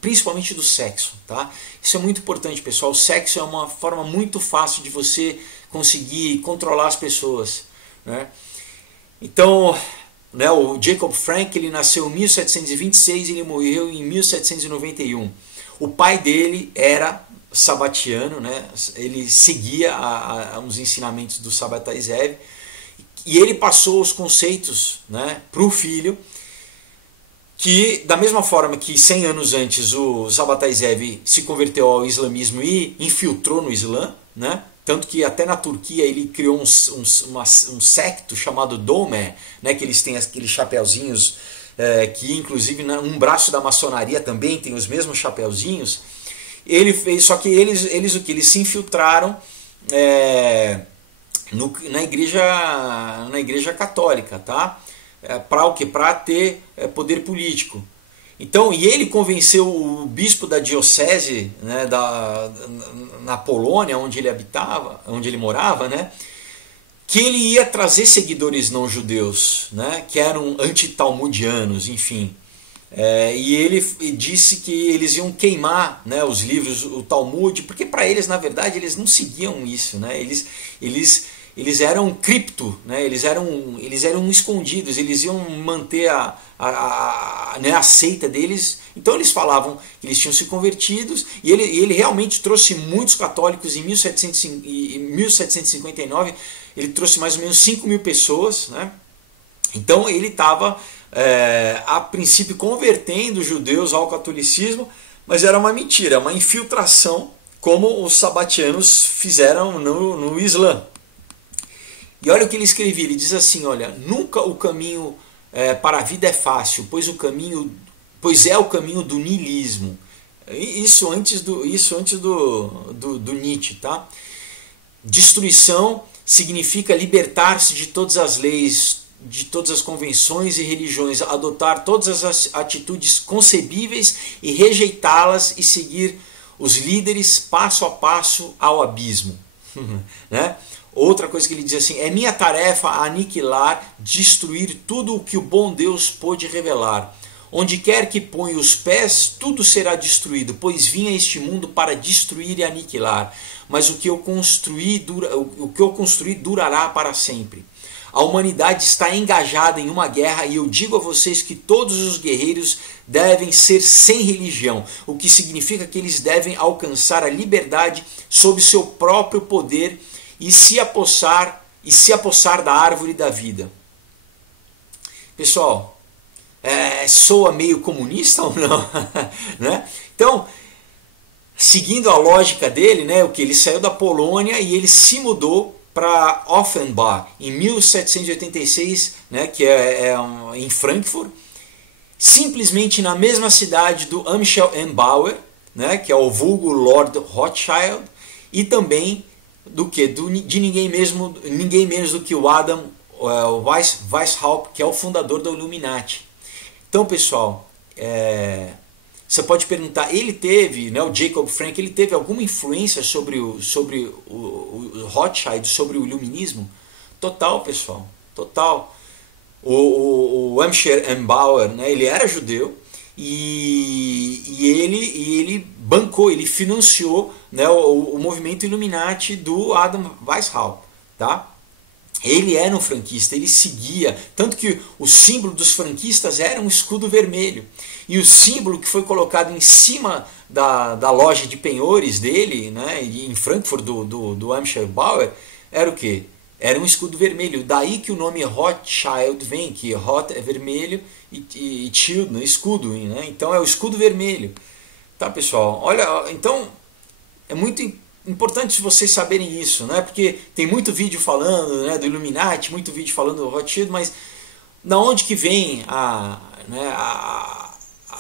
principalmente do sexo, tá? Isso é muito importante, pessoal. O sexo é uma forma muito fácil de você conseguir controlar as pessoas, né? Então, né, o Jacob Frank, ele nasceu em 1726 e ele morreu em 1791. O pai dele era sabatiano, né? Ele seguia os ensinamentos do Zabbatai Zev e ele passou os conceitos, né, para o filho, que da mesma forma que 100 anos antes o Zabbatai Zev se converteu ao islamismo e infiltrou no Islã, né? Tanto que até na Turquia ele criou um secto chamado Dome, né, que eles têm aqueles chapeuzinhos, que inclusive um braço da maçonaria também tem os mesmos chapeuzinhos. Ele fez, só que eles se infiltraram na igreja católica, tá? Para o quê? Para ter poder político. Então, e ele convenceu o bispo da diocese, né, na Polônia, onde ele habitava, onde ele morava, né, que ele ia trazer seguidores não judeus, né, que eram antitalmudianos, enfim. E ele disse que eles iam queimar, né, os livros, o Talmud, porque para eles, na verdade, eles não seguiam isso, né, eles eram cripto, né? Eles eram escondidos, eles iam manter né, a seita deles. Então eles falavam que eles tinham se convertidos e ele realmente trouxe muitos católicos. Em 1759 ele trouxe mais ou menos 5.000 pessoas, né? Então ele estava a princípio convertendo os judeus ao catolicismo, mas era uma mentira, uma infiltração, como os sabatianos fizeram no Islã. E olha o que ele escrevia, ele diz assim, olha, nunca o caminho para a vida é fácil, pois é o caminho do niilismo. Isso antes do Nietzsche, tá? Destruição significa libertar-se de todas as leis de todas as convenções e religiões, adotar todas as atitudes concebíveis e rejeitá-las e seguir os líderes passo a passo ao abismo. Né? Outra coisa que ele diz assim: é minha tarefa aniquilar, destruir tudo o que o bom Deus pôde revelar. Onde quer que ponha os pés, tudo será destruído, pois vim a este mundo para destruir e aniquilar. Mas o que eu construí durará para sempre. A humanidade está engajada em uma guerra e eu digo a vocês que todos os guerreiros devem ser sem religião, o que significa que eles devem alcançar a liberdade sob seu próprio poder e se apossar da árvore da vida. Pessoal, soa meio comunista ou não? Né? Então, seguindo a lógica dele, né, o que ele saiu da Polônia e ele se mudou para Offenbach em 1786, né, que em Frankfurt, simplesmente na mesma cidade do Amschel Bauer, né, que é o vulgo Lord Rothschild, e também de ninguém menos do que o Adam Weishaupt, que é o fundador da Illuminati. Então, pessoal, você pode perguntar, ele teve, né, o Jacob Frank, ele teve alguma influência sobre o Rothschild, sobre o iluminismo? Total, pessoal, total. O Amschel Bauer, né, ele era judeu e ele bancou, ele financiou, né, o movimento Illuminati do Adam Weishaupt, tá? Ele era um franquista, ele seguia, tanto que o símbolo dos franquistas era um escudo vermelho. E o símbolo que foi colocado em cima da loja de penhores dele, né, em Frankfurt, do Amschel Bauer, era o quê? Era um escudo vermelho. Daí que o nome Rothschild vem, que Roth é vermelho e Schild, né, escudo. Né? Então é o escudo vermelho. Tá, pessoal? Olha, então é muito importante vocês saberem isso, né? Porque tem muito vídeo falando, né, do Illuminati, muito vídeo falando do Rothschild, mas da onde que vem a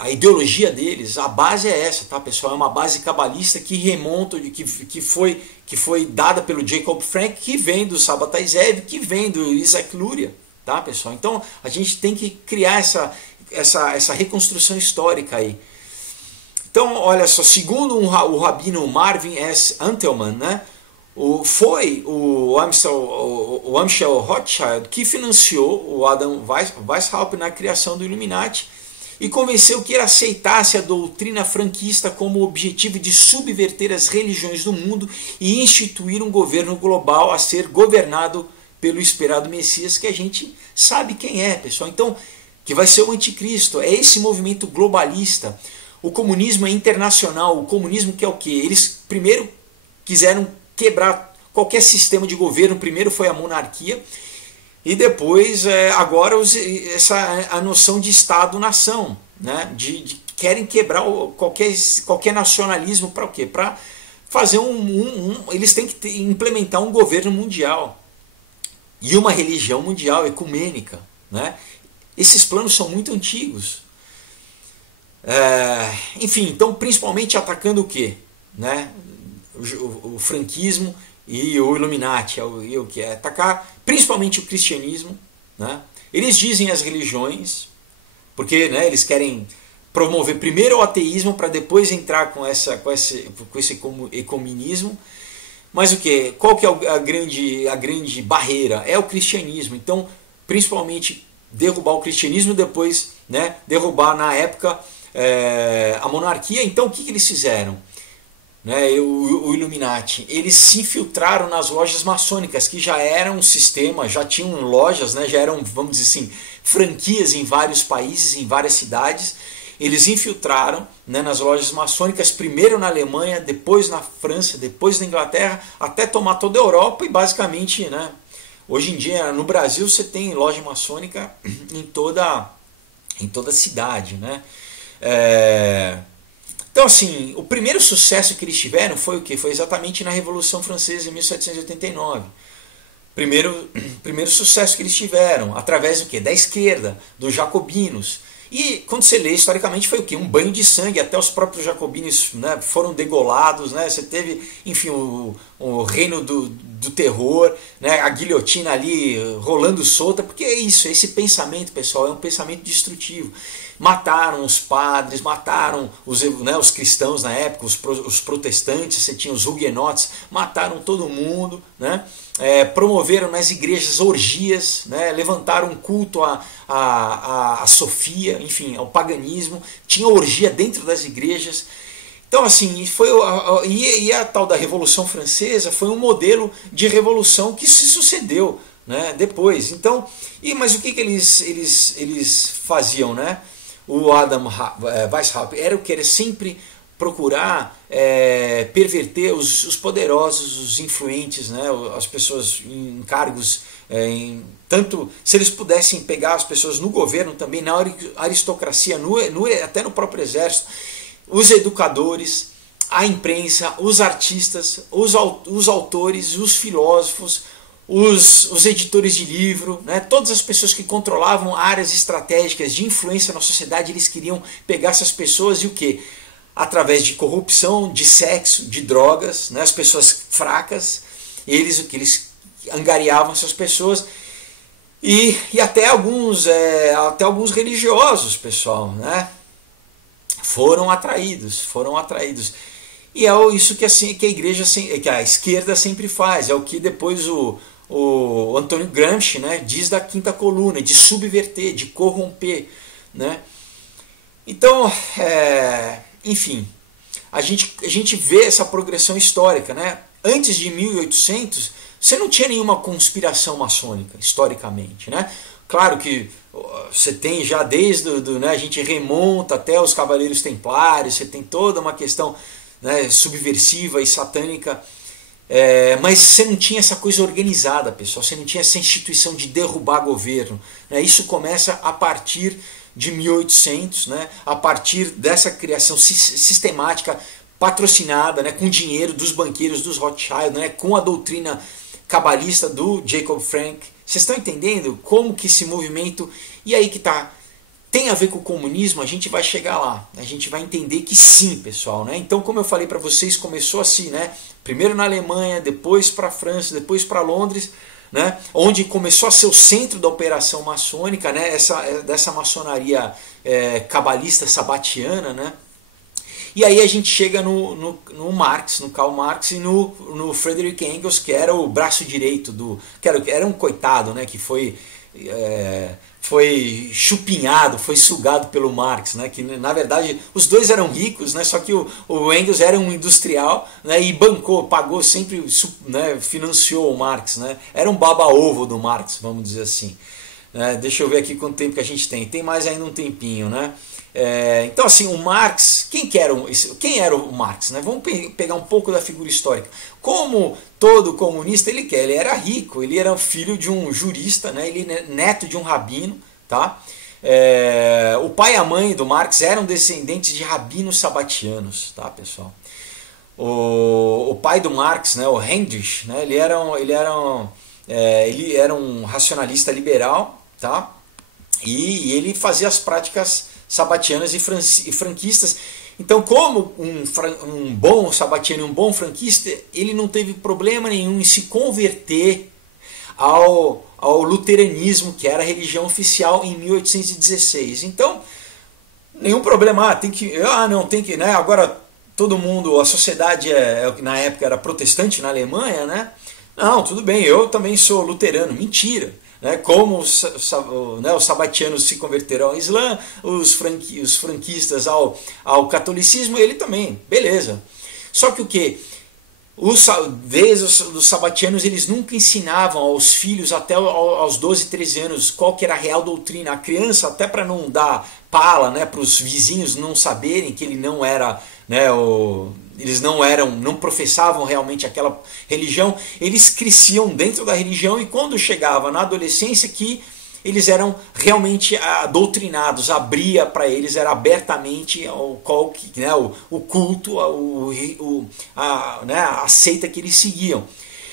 ideologia deles? A base é essa, tá, pessoal? É uma base cabalista que remonta, que foi dada pelo Jacob Frank, que vem do Sabbatai Zev, que vem do Isaac Luria, tá, pessoal? Então a gente tem que criar essa reconstrução histórica aí. Então, olha só, segundo o rabino Marvin S. Antelman, né, foi o Amschel Rothschild que financiou o Adam Weishaupt na criação do Illuminati e convenceu que ele aceitasse a doutrina franquista como objetivo de subverter as religiões do mundo e instituir um governo global a ser governado pelo esperado Messias, que a gente sabe quem é, pessoal. Então, que vai ser o anticristo, é esse movimento globalista. O comunismo é internacional, o comunismo que é o quê? Eles primeiro quiseram quebrar qualquer sistema de governo, primeiro foi a monarquia, e depois, agora, a noção de Estado-nação, né? Querem quebrar qualquer nacionalismo para o quê? Para fazer eles têm que implementar um governo mundial e uma religião mundial, ecumênica, né? Esses planos são muito antigos. Enfim, então principalmente atacando o quê? Né? O franquismo e o Illuminati, o que é atacar principalmente o cristianismo, né? Eles dizem as religiões, porque, né, eles querem promover primeiro o ateísmo para depois entrar com esse ecumenismo. Mas o que? Qual que é a grande barreira? É o cristianismo. Então, principalmente derrubar o cristianismo, depois, né, derrubar na época a monarquia. Então o que eles fizeram? Né, o Illuminati, eles se infiltraram nas lojas maçônicas, que já eram um sistema, já tinham lojas, né, já eram, vamos dizer assim, franquias em vários países, em várias cidades. Eles infiltraram, né, nas lojas maçônicas, primeiro na Alemanha, depois na França, depois na Inglaterra, até tomar toda a Europa e basicamente, né, hoje em dia no Brasil você tem loja maçônica em toda cidade, né? Então, assim, o primeiro sucesso que eles tiveram foi o quê? Foi exatamente na Revolução Francesa, em 1789. Primeiro sucesso que eles tiveram, através do quê? Da esquerda, dos jacobinos. E quando você lê historicamente foi o quê? Um banho de sangue, até os próprios jacobinos, né, foram degolados, né? Você teve, enfim, o reino do terror, né, a guilhotina ali rolando solta, porque é isso, esse pensamento, pessoal, é um pensamento destrutivo. Mataram os padres, mataram os cristãos na época, os protestantes, você tinha os huguenotes, mataram todo mundo, né? Promoveram nas igrejas orgias, né? Levantaram um culto a Sofia, enfim, ao paganismo, tinha orgia dentro das igrejas. Então, assim, e a tal da Revolução Francesa foi um modelo de revolução que se sucedeu, né, depois. Então, mas o que eles faziam, né? O Adam Weishaupt era sempre procurar perverter os poderosos, os influentes, né, as pessoas em cargos, tanto se eles pudessem pegar as pessoas no governo também, na aristocracia, até no próprio exército, os educadores, a imprensa, os artistas, os autores, os filósofos, os editores de livro, né, todas as pessoas que controlavam áreas estratégicas de influência na sociedade, eles queriam pegar essas pessoas e o quê? Através de corrupção, de sexo, de drogas, né, as pessoas fracas, eles angariavam essas pessoas e até alguns religiosos, pessoal, né, foram atraídos. E é isso que a igreja, que a esquerda sempre faz, é o que depois o Antônio Gramsci, né, diz da quinta coluna, de subverter, de corromper, né? Então, enfim, a gente vê essa progressão histórica, né? Antes de 1800, você não tinha nenhuma conspiração maçônica, historicamente, né? Claro que você tem já desde né, a gente remonta até os Cavaleiros Templários, você tem toda uma questão, né, subversiva e satânica, mas você não tinha essa coisa organizada, pessoal, você não tinha essa instituição de derrubar governo, né? Isso começa a partir de 1800, né, a partir dessa criação sistemática, patrocinada, né, com dinheiro dos banqueiros, dos Rothschild, né, com a doutrina cabalista do Jacob Frank. Vocês estão entendendo como que esse movimento, e aí que tem a ver com o comunismo? A gente vai chegar lá, a gente vai entender que sim, pessoal, né? Então, como eu falei para vocês, começou assim, né? Primeiro na Alemanha, depois para a França, depois para Londres, né? Onde começou a ser o centro da operação maçônica, né? Dessa maçonaria cabalista sabatiana, né? E aí a gente chega no Marx, no Karl Marx e no Friedrich Engels, que era o braço direito que era um coitado, né, que foi chupinhado, foi sugado pelo Marx, né, que na verdade os dois eram ricos, né, só que o Engels era um industrial, né, e pagou sempre, né, financiou o Marx, né, era um baba-ovo do Marx, vamos dizer assim. Deixa eu ver aqui quanto tempo que a gente tem mais ainda um tempinho, né? Então, assim, o Marx, quem era o Marx, né? Vamos pegar um pouco da figura histórica. Como todo comunista, ele era rico, ele era filho de um jurista, né? Ele é neto de um rabino, tá? O pai e a mãe do Marx eram descendentes de rabinos sabatianos, tá, pessoal? O pai do Marx, né, o Heinrich, né, ele era um racionalista liberal, tá? E ele fazia as práticas sabatianas e franquistas. Então, como um bom sabatiano e um bom franquista, ele não teve problema nenhum em se converter ao luteranismo, que era a religião oficial, em 1816. Então, nenhum problema, tem que, né? Agora todo mundo, a sociedade na época era protestante na Alemanha, né? Não, tudo bem, eu também sou luterano. Mentira. Né? Como os sabatianos se converteram ao Islã, os franquistas ao catolicismo, ele também, beleza. Só que o que? Desde os sabatianos, eles nunca ensinavam aos filhos até aos 12, 13 anos qual que era a real doutrina. A criança, até para não dar pala, né, para os vizinhos não saberem que ele não era, né, eles não professavam realmente aquela religião, eles cresciam dentro da religião, e quando chegava na adolescência que eles eram realmente doutrinados, abria para eles, era abertamente o culto, a seita que eles seguiam.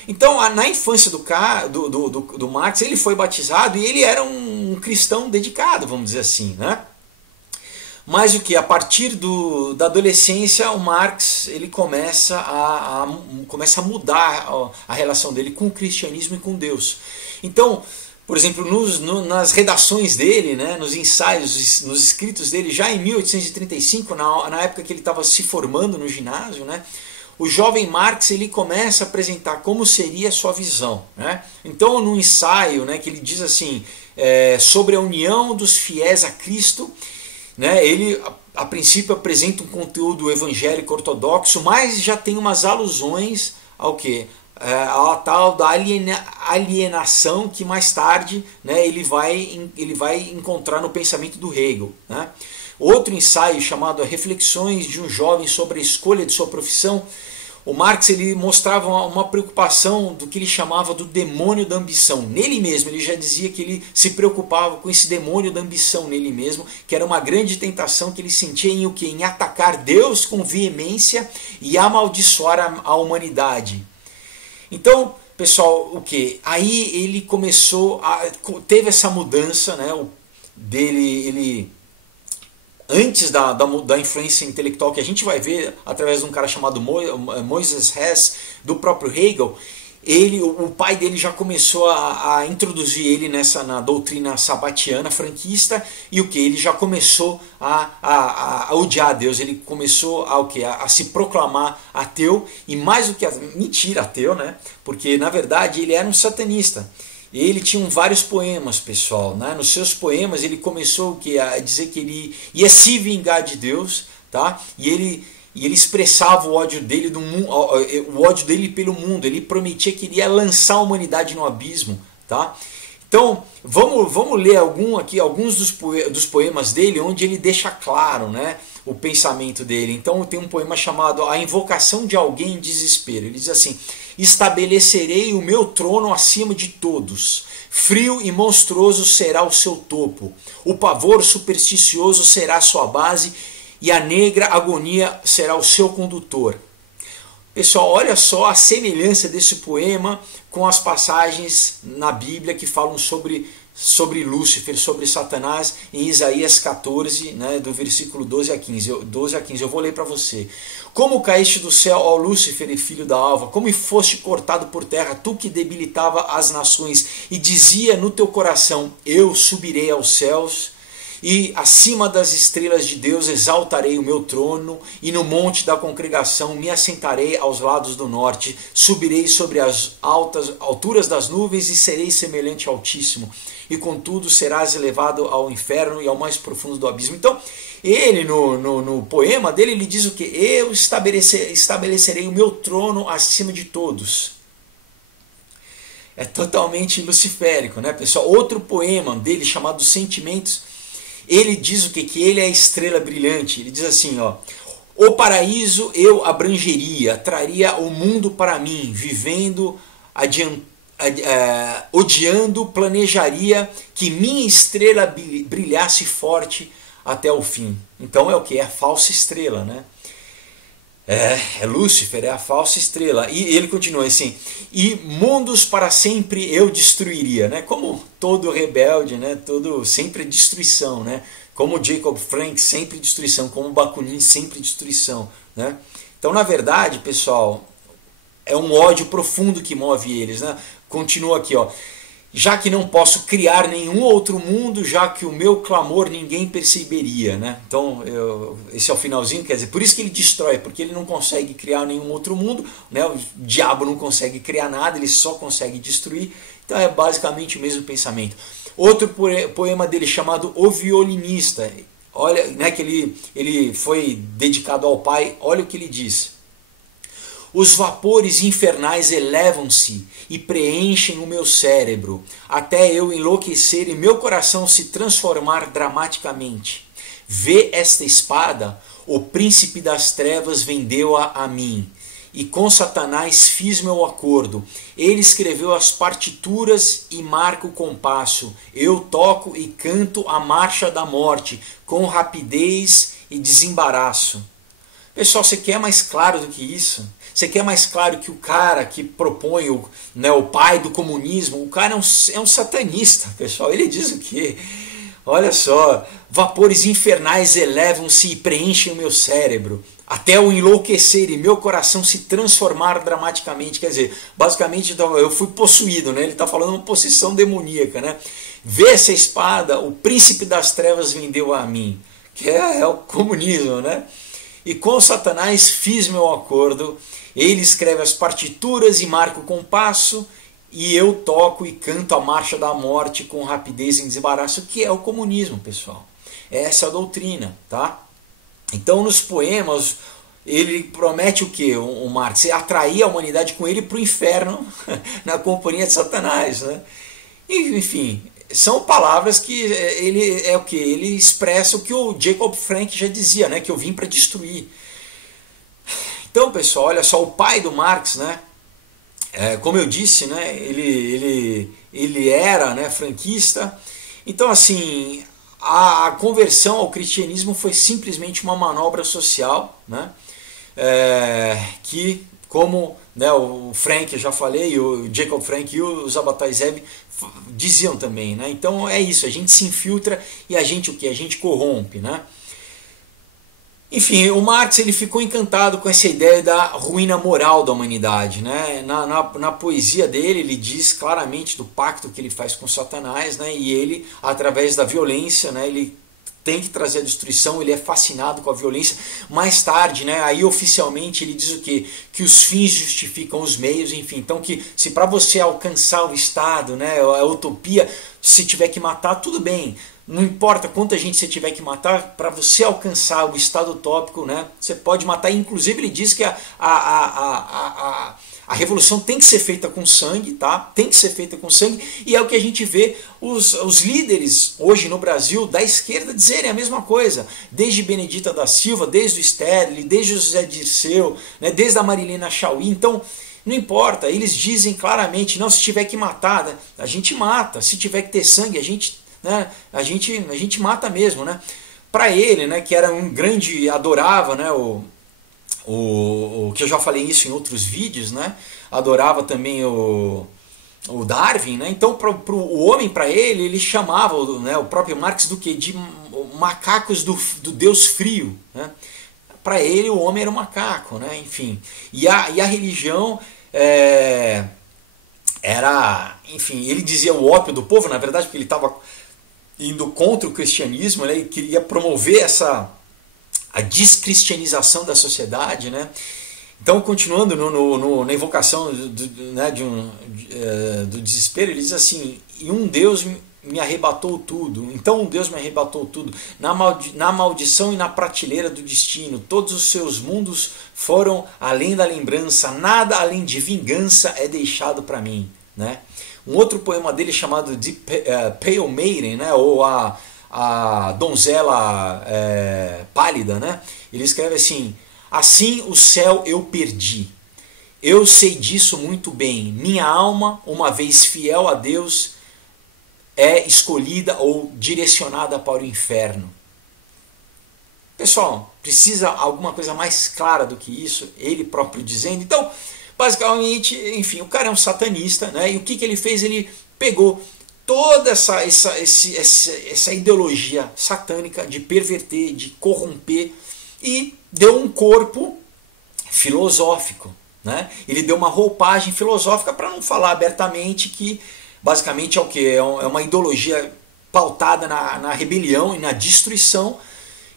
Então, na infância do Marx, ele foi batizado e ele era um cristão dedicado, vamos dizer assim, né? Mas o que? A partir da adolescência, o Marx ele começa começa a mudar a relação dele com o cristianismo e com Deus. Então, por exemplo, nas redações dele, né, nos ensaios, nos escritos dele, já em 1835, na época que ele estava se formando no ginásio, né, o jovem Marx ele começa a apresentar como seria a sua visão. Né? Então, no ensaio, né, que ele diz assim, sobre a união dos fiéis a Cristo, né, ele a princípio apresenta um conteúdo evangélico ortodoxo, mas já tem umas alusões ao quê? A tal da alienação que mais tarde, né, ele vai encontrar no pensamento do Hegel. Né? Outro ensaio chamado Reflexões de um Jovem sobre a Escolha de Sua Profissão, o Marx ele mostrava uma preocupação do que ele chamava do demônio da ambição. Nele mesmo, ele já dizia que ele se preocupava com esse demônio da ambição nele mesmo, que era uma grande tentação que ele sentia em o quê? Em atacar Deus com veemência e amaldiçoar a humanidade. Então, pessoal, o que? Aí ele teve essa mudança, né, dele, antes da influência intelectual que a gente vai ver através de um cara chamado Moses Hess, do próprio Hegel. O pai dele já começou a introduzir ele na doutrina sabatiana franquista, e o que? Ele já começou a odiar a Deus, ele começou a se proclamar ateu, e mais do que mentira ateu, né? Porque na verdade ele era um satanista. Ele tinha vários poemas, pessoal. Né? Nos seus poemas ele começou a dizer que ele ia se vingar de Deus, tá? E ele expressava o ódio dele pelo mundo. Ele prometia que iria lançar a humanidade no abismo, tá? Então vamos ler alguns dos poemas dele, onde ele deixa claro, né, o pensamento dele. Então tem um poema chamado A Invocação de Alguém em Desespero. Ele diz assim: estabelecerei o meu trono acima de todos, frio e monstruoso será o seu topo, o pavor supersticioso será a sua base, e a negra agonia será o seu condutor. Pessoal, olha só a semelhança desse poema com as passagens na Bíblia que falam sobre Lúcifer, sobre Satanás, em Isaías 14, né, do versículo 12 a 15. Eu vou ler para você. Como caíste do céu, ó Lúcifer, e filho da alva, como foste cortado por terra, tu que debilitava as nações, e dizia no teu coração: eu subirei aos céus, e acima das estrelas de Deus exaltarei o meu trono, e no monte da congregação me assentarei aos lados do norte, subirei sobre as alturas das nuvens e serei semelhante ao Altíssimo, e contudo serás elevado ao inferno e ao mais profundo do abismo. Então, ele no poema dele, ele diz o que? Eu estabelecerei o meu trono acima de todos. É totalmente luciférico, né, pessoal? Outro poema dele chamado Sentimentos, ele diz o que? Que ele é a estrela brilhante. Ele diz assim, ó: o paraíso eu abrangeria, traria o mundo para mim, vivendo, odiando, planejaria que minha estrela brilhasse forte até o fim. Então é o que? É a falsa estrela, né? É Lúcifer, é a falsa estrela. E ele continua assim: e mundos para sempre eu destruiria, né? Como todo rebelde, né? Sempre destruição, né? Como Jacob Frank, sempre destruição. Como Bakunin, sempre destruição, né? Então, na verdade, pessoal, é um ódio profundo que move eles, né? Continua aqui, ó: já que não posso criar nenhum outro mundo, já que o meu clamor ninguém perceberia, né? Então, esse é o finalzinho, quer dizer, por isso que ele destrói, porque ele não consegue criar nenhum outro mundo, né? O diabo não consegue criar nada, ele só consegue destruir. Então é basicamente o mesmo pensamento. Outro poema dele chamado O Violinista, olha, né, que ele foi dedicado ao pai, olha o que ele diz: os vapores infernais elevam-se e preenchem o meu cérebro, até eu enlouquecer e meu coração se transformar dramaticamente. Vê esta espada? O príncipe das trevas vendeu-a a mim, e com Satanás fiz meu acordo. Ele escreveu as partituras e marca o compasso. Eu toco e canto a marcha da morte, com rapidez e desembaraço. Pessoal, você quer mais claro do que isso? Você quer mais claro que o cara que propõe o pai do comunismo, o cara é um satanista, pessoal. Ele diz o quê? Olha só, vapores infernais elevam-se e preenchem o meu cérebro, até o enlouquecer e meu coração se transformar dramaticamente. Quer dizer, basicamente eu fui possuído, né? Ele está falando uma possessão demoníaca, né? Vê essa espada, o príncipe das trevas vendeu a mim, que é o comunismo, né? E com Satanás fiz meu acordo, ele escreve as partituras e marca o compasso, e eu toco e canto a marcha da morte com rapidez e desembaraço, que é o comunismo, pessoal. Essa é a doutrina, tá? Então, nos poemas, ele promete o quê? O Marx? Atrair a humanidade com ele para o inferno, na companhia de Satanás, né? E, enfim, são palavras que ele é o que? Ele expressa o que o Jacob Frank já dizia, né? Que eu vim para destruir. Então, pessoal, olha só, o pai do Marx, né? Como eu disse, né? Ele era, né, franquista. Então, assim, a conversão ao cristianismo foi simplesmente uma manobra social, né? Que, como, né, o Frank, eu já falei, o Jacob Frank e o Zabbatai Zev diziam também, né? Então é isso, a gente se infiltra e a gente o que? A gente corrompe, né? Enfim, o Marx ele ficou encantado com essa ideia da ruína moral da humanidade, né? Na poesia dele, ele diz claramente do pacto que ele faz com Satanás, né? E ele, através da violência, né? Ele tem que trazer a destruição, ele é fascinado com a violência. Mais tarde, né? Aí oficialmente ele diz o quê? Que os fins justificam os meios, enfim. Então que se para você alcançar o Estado, né? A utopia, se tiver que matar, tudo bem. Não importa quanta gente você tiver que matar, para você alcançar o estado utópico, né, você pode matar. Inclusive ele diz que a revolução tem que ser feita com sangue, tá? Tem que ser feita com sangue, e é o que a gente vê os líderes hoje no Brasil da esquerda dizerem a mesma coisa, desde Benedita da Silva, desde o Stedley, desde o José Dirceu, né, desde a Marilena Chauí. Então, não importa, eles dizem claramente, não, se tiver que matar, né, a gente mata, se tiver que ter sangue, a gente mata mesmo, né? Para ele, né, que era um grande, adorava, né, o que eu já falei isso em outros vídeos, né? Adorava também o Darwin, né? Então o homem, para ele chamava, né, o próprio Marx do que? De macacos do Deus frio, né? Para ele o homem era um macaco, né? Enfim, e a religião era, enfim, ele dizia o ópio do povo, na verdade, porque ele estava indo contra o cristianismo, né? Ele queria promover a descristianização da sociedade, né? Então, continuando na invocação do desespero, ele diz assim: e um Deus me arrebatou tudo, então um Deus me arrebatou tudo, na maldição e na prateleira do destino, todos os seus mundos foram além da lembrança, nada além de vingança é deixado para mim, né? Um outro poema dele chamado de Pale Maiden, né, ou a donzela pálida, né, ele escreve assim: assim o céu eu perdi, eu sei disso muito bem, minha alma, uma vez fiel a Deus, é escolhida ou direcionada para o inferno. Pessoal, precisa alguma coisa mais clara do que isso? Ele próprio dizendo. Então, basicamente, enfim, o cara é um satanista, né? E o que ele fez? Ele pegou toda essa ideologia satânica de perverter, de corromper, e deu um corpo filosófico, né? Ele deu uma roupagem filosófica, para não falar abertamente que basicamente é o que? É uma ideologia pautada na rebelião e na destruição.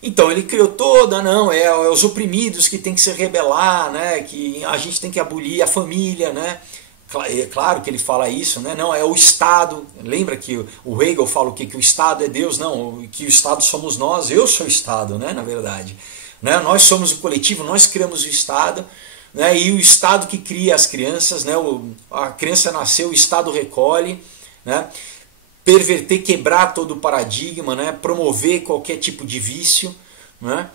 Então ele criou toda, não, os oprimidos que tem que se rebelar, né, que a gente tem que abolir a família, né? É claro que ele fala isso, né? Não, é o Estado. Lembra que o Hegel fala o quê? Que o Estado é Deus? Não, que o Estado somos nós, eu sou o Estado, né, na verdade. Né? Nós somos o coletivo, nós criamos o Estado, né? E o Estado que cria as crianças, né? A criança nasceu, o Estado recolhe, né? Perverter, quebrar todo o paradigma, né? Promover qualquer tipo de vício, né?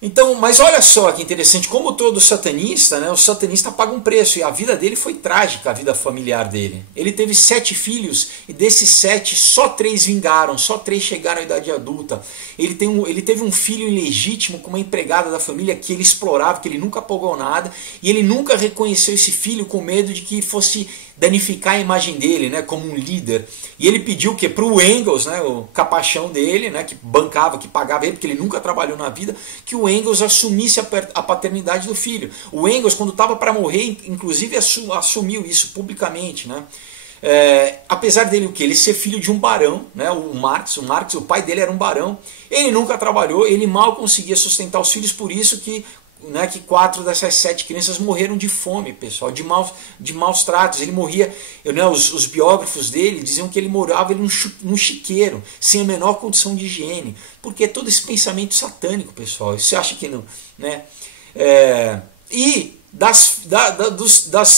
Então, mas olha só que interessante, como todo satanista, né, o satanista paga um preço, e a vida dele foi trágica, a vida familiar dele. Ele teve 7 filhos, e desses 7, só 3 vingaram, só 3 chegaram à idade adulta. Ele teve um filho ilegítimo com uma empregada da família que ele explorava, que ele nunca pagou nada, e ele nunca reconheceu esse filho com medo de que fosse danificar a imagem dele, né, como um líder. E ele pediu o quê? Para o Engels, né, o capachão dele, né, que bancava, que pagava ele, porque ele nunca trabalhou na vida, que o Engels assumisse a paternidade do filho. O Engels, quando estava para morrer, inclusive assumiu isso publicamente, né? Apesar dele o quê? Ele ser filho de um barão, né? O Marx, o pai dele era um barão. Ele nunca trabalhou, ele mal conseguia sustentar os filhos, por isso que 4 dessas 7 crianças morreram de fome, pessoal, de maus tratos. Ele morria, os biógrafos dele diziam que ele morava num chiqueiro, sem a menor condição de higiene, porque é todo esse pensamento satânico, pessoal. Você acha que não, né? E das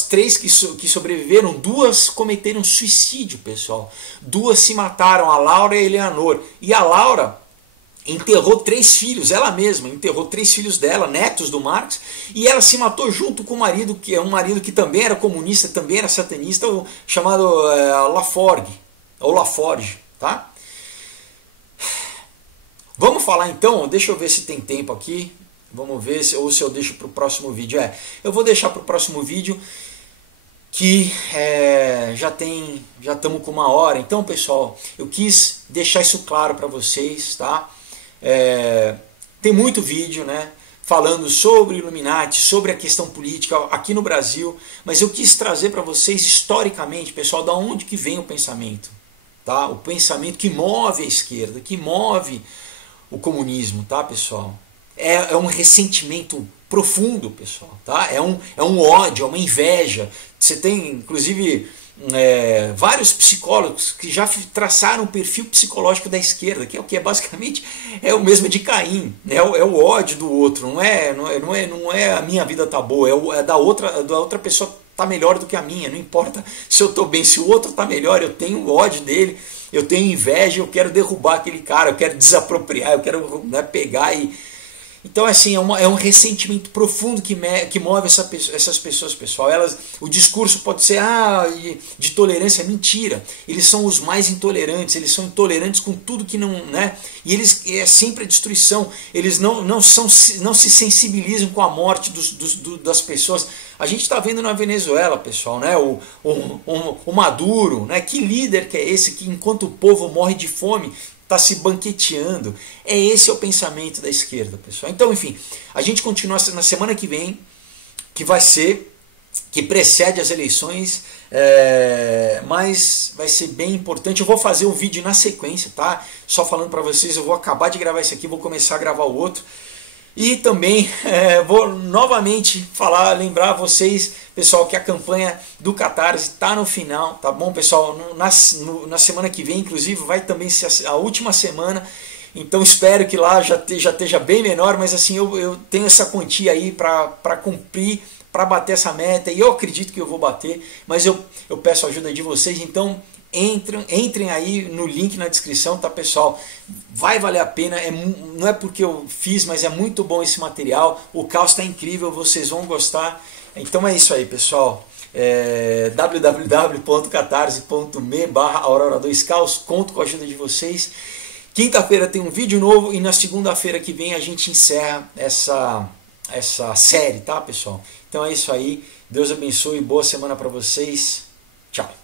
3 que sobreviveram, 2 cometeram suicídio, pessoal. 2 se mataram, a Laura e a Eleanor. E a Laura enterrou 3 filhos, ela mesma enterrou 3 filhos dela, netos do Marx, e ela se matou junto com o marido, que é um marido que também era comunista, também era satanista, chamado Laforgue, ou Laforge, tá? Vamos falar então, deixa eu ver se tem tempo aqui, vamos ver se eu deixo para o próximo vídeo. Eu vou deixar para o próximo vídeo, que já estamos com 1 hora. Então, pessoal, eu quis deixar isso claro para vocês, tá? Tem muito vídeo, né, falando sobre Illuminati, sobre a questão política aqui no Brasil, mas eu quis trazer para vocês historicamente, pessoal, da onde que vem o pensamento, tá? O pensamento que move a esquerda, que move o comunismo, tá, pessoal? É um ressentimento profundo, pessoal, tá? É um ódio, é uma inveja. Você tem, inclusive, vários psicólogos que já traçaram o perfil psicológico da esquerda, que é o que basicamente é o mesmo de Caim, né? É o ódio do outro, não é a minha vida tá boa, é da outra pessoa tá melhor do que a minha, não importa se eu tô bem, se o outro tá melhor, eu tenho ódio dele, eu tenho inveja, eu quero derrubar aquele cara, eu quero desapropriar, eu quero, né, pegar e... Então, assim, é um ressentimento profundo que move essas pessoas, pessoal. O discurso pode ser de tolerância, mentira. Eles são os mais intolerantes, eles são intolerantes com tudo que não... né? E é sempre a destruição. Eles não se sensibilizam com a morte das pessoas. A gente está vendo na Venezuela, pessoal, né? O Maduro, né? Que líder que é esse que, enquanto o povo morre de fome, está se banqueteando? Esse é o pensamento da esquerda, pessoal. Então, enfim, a gente continua na semana que vem, que precede as eleições, mas vai ser bem importante. Eu vou fazer um vídeo na sequência, tá? Só falando para vocês, eu vou acabar de gravar esse aqui, vou começar a gravar o outro. E também vou novamente lembrar vocês, pessoal, que a campanha do Catarse está no final, tá bom, pessoal? Na semana que vem, inclusive, vai também ser a última semana, então espero que lá já esteja bem menor, mas assim, eu tenho essa quantia aí para cumprir, para bater essa meta, e eu acredito que eu vou bater, mas eu peço a ajuda de vocês, então... Entrem aí no link na descrição, tá, pessoal? Vai valer a pena, não é porque eu fiz, mas é muito bom esse material. O caos está incrível, vocês vão gostar. Então é isso aí, pessoal. www.catarse.me/aurora2caos. Conto com a ajuda de vocês. Quinta-feira tem um vídeo novo e na segunda-feira que vem a gente encerra essa série, tá, pessoal? Então é isso aí. Deus abençoe, boa semana para vocês. Tchau.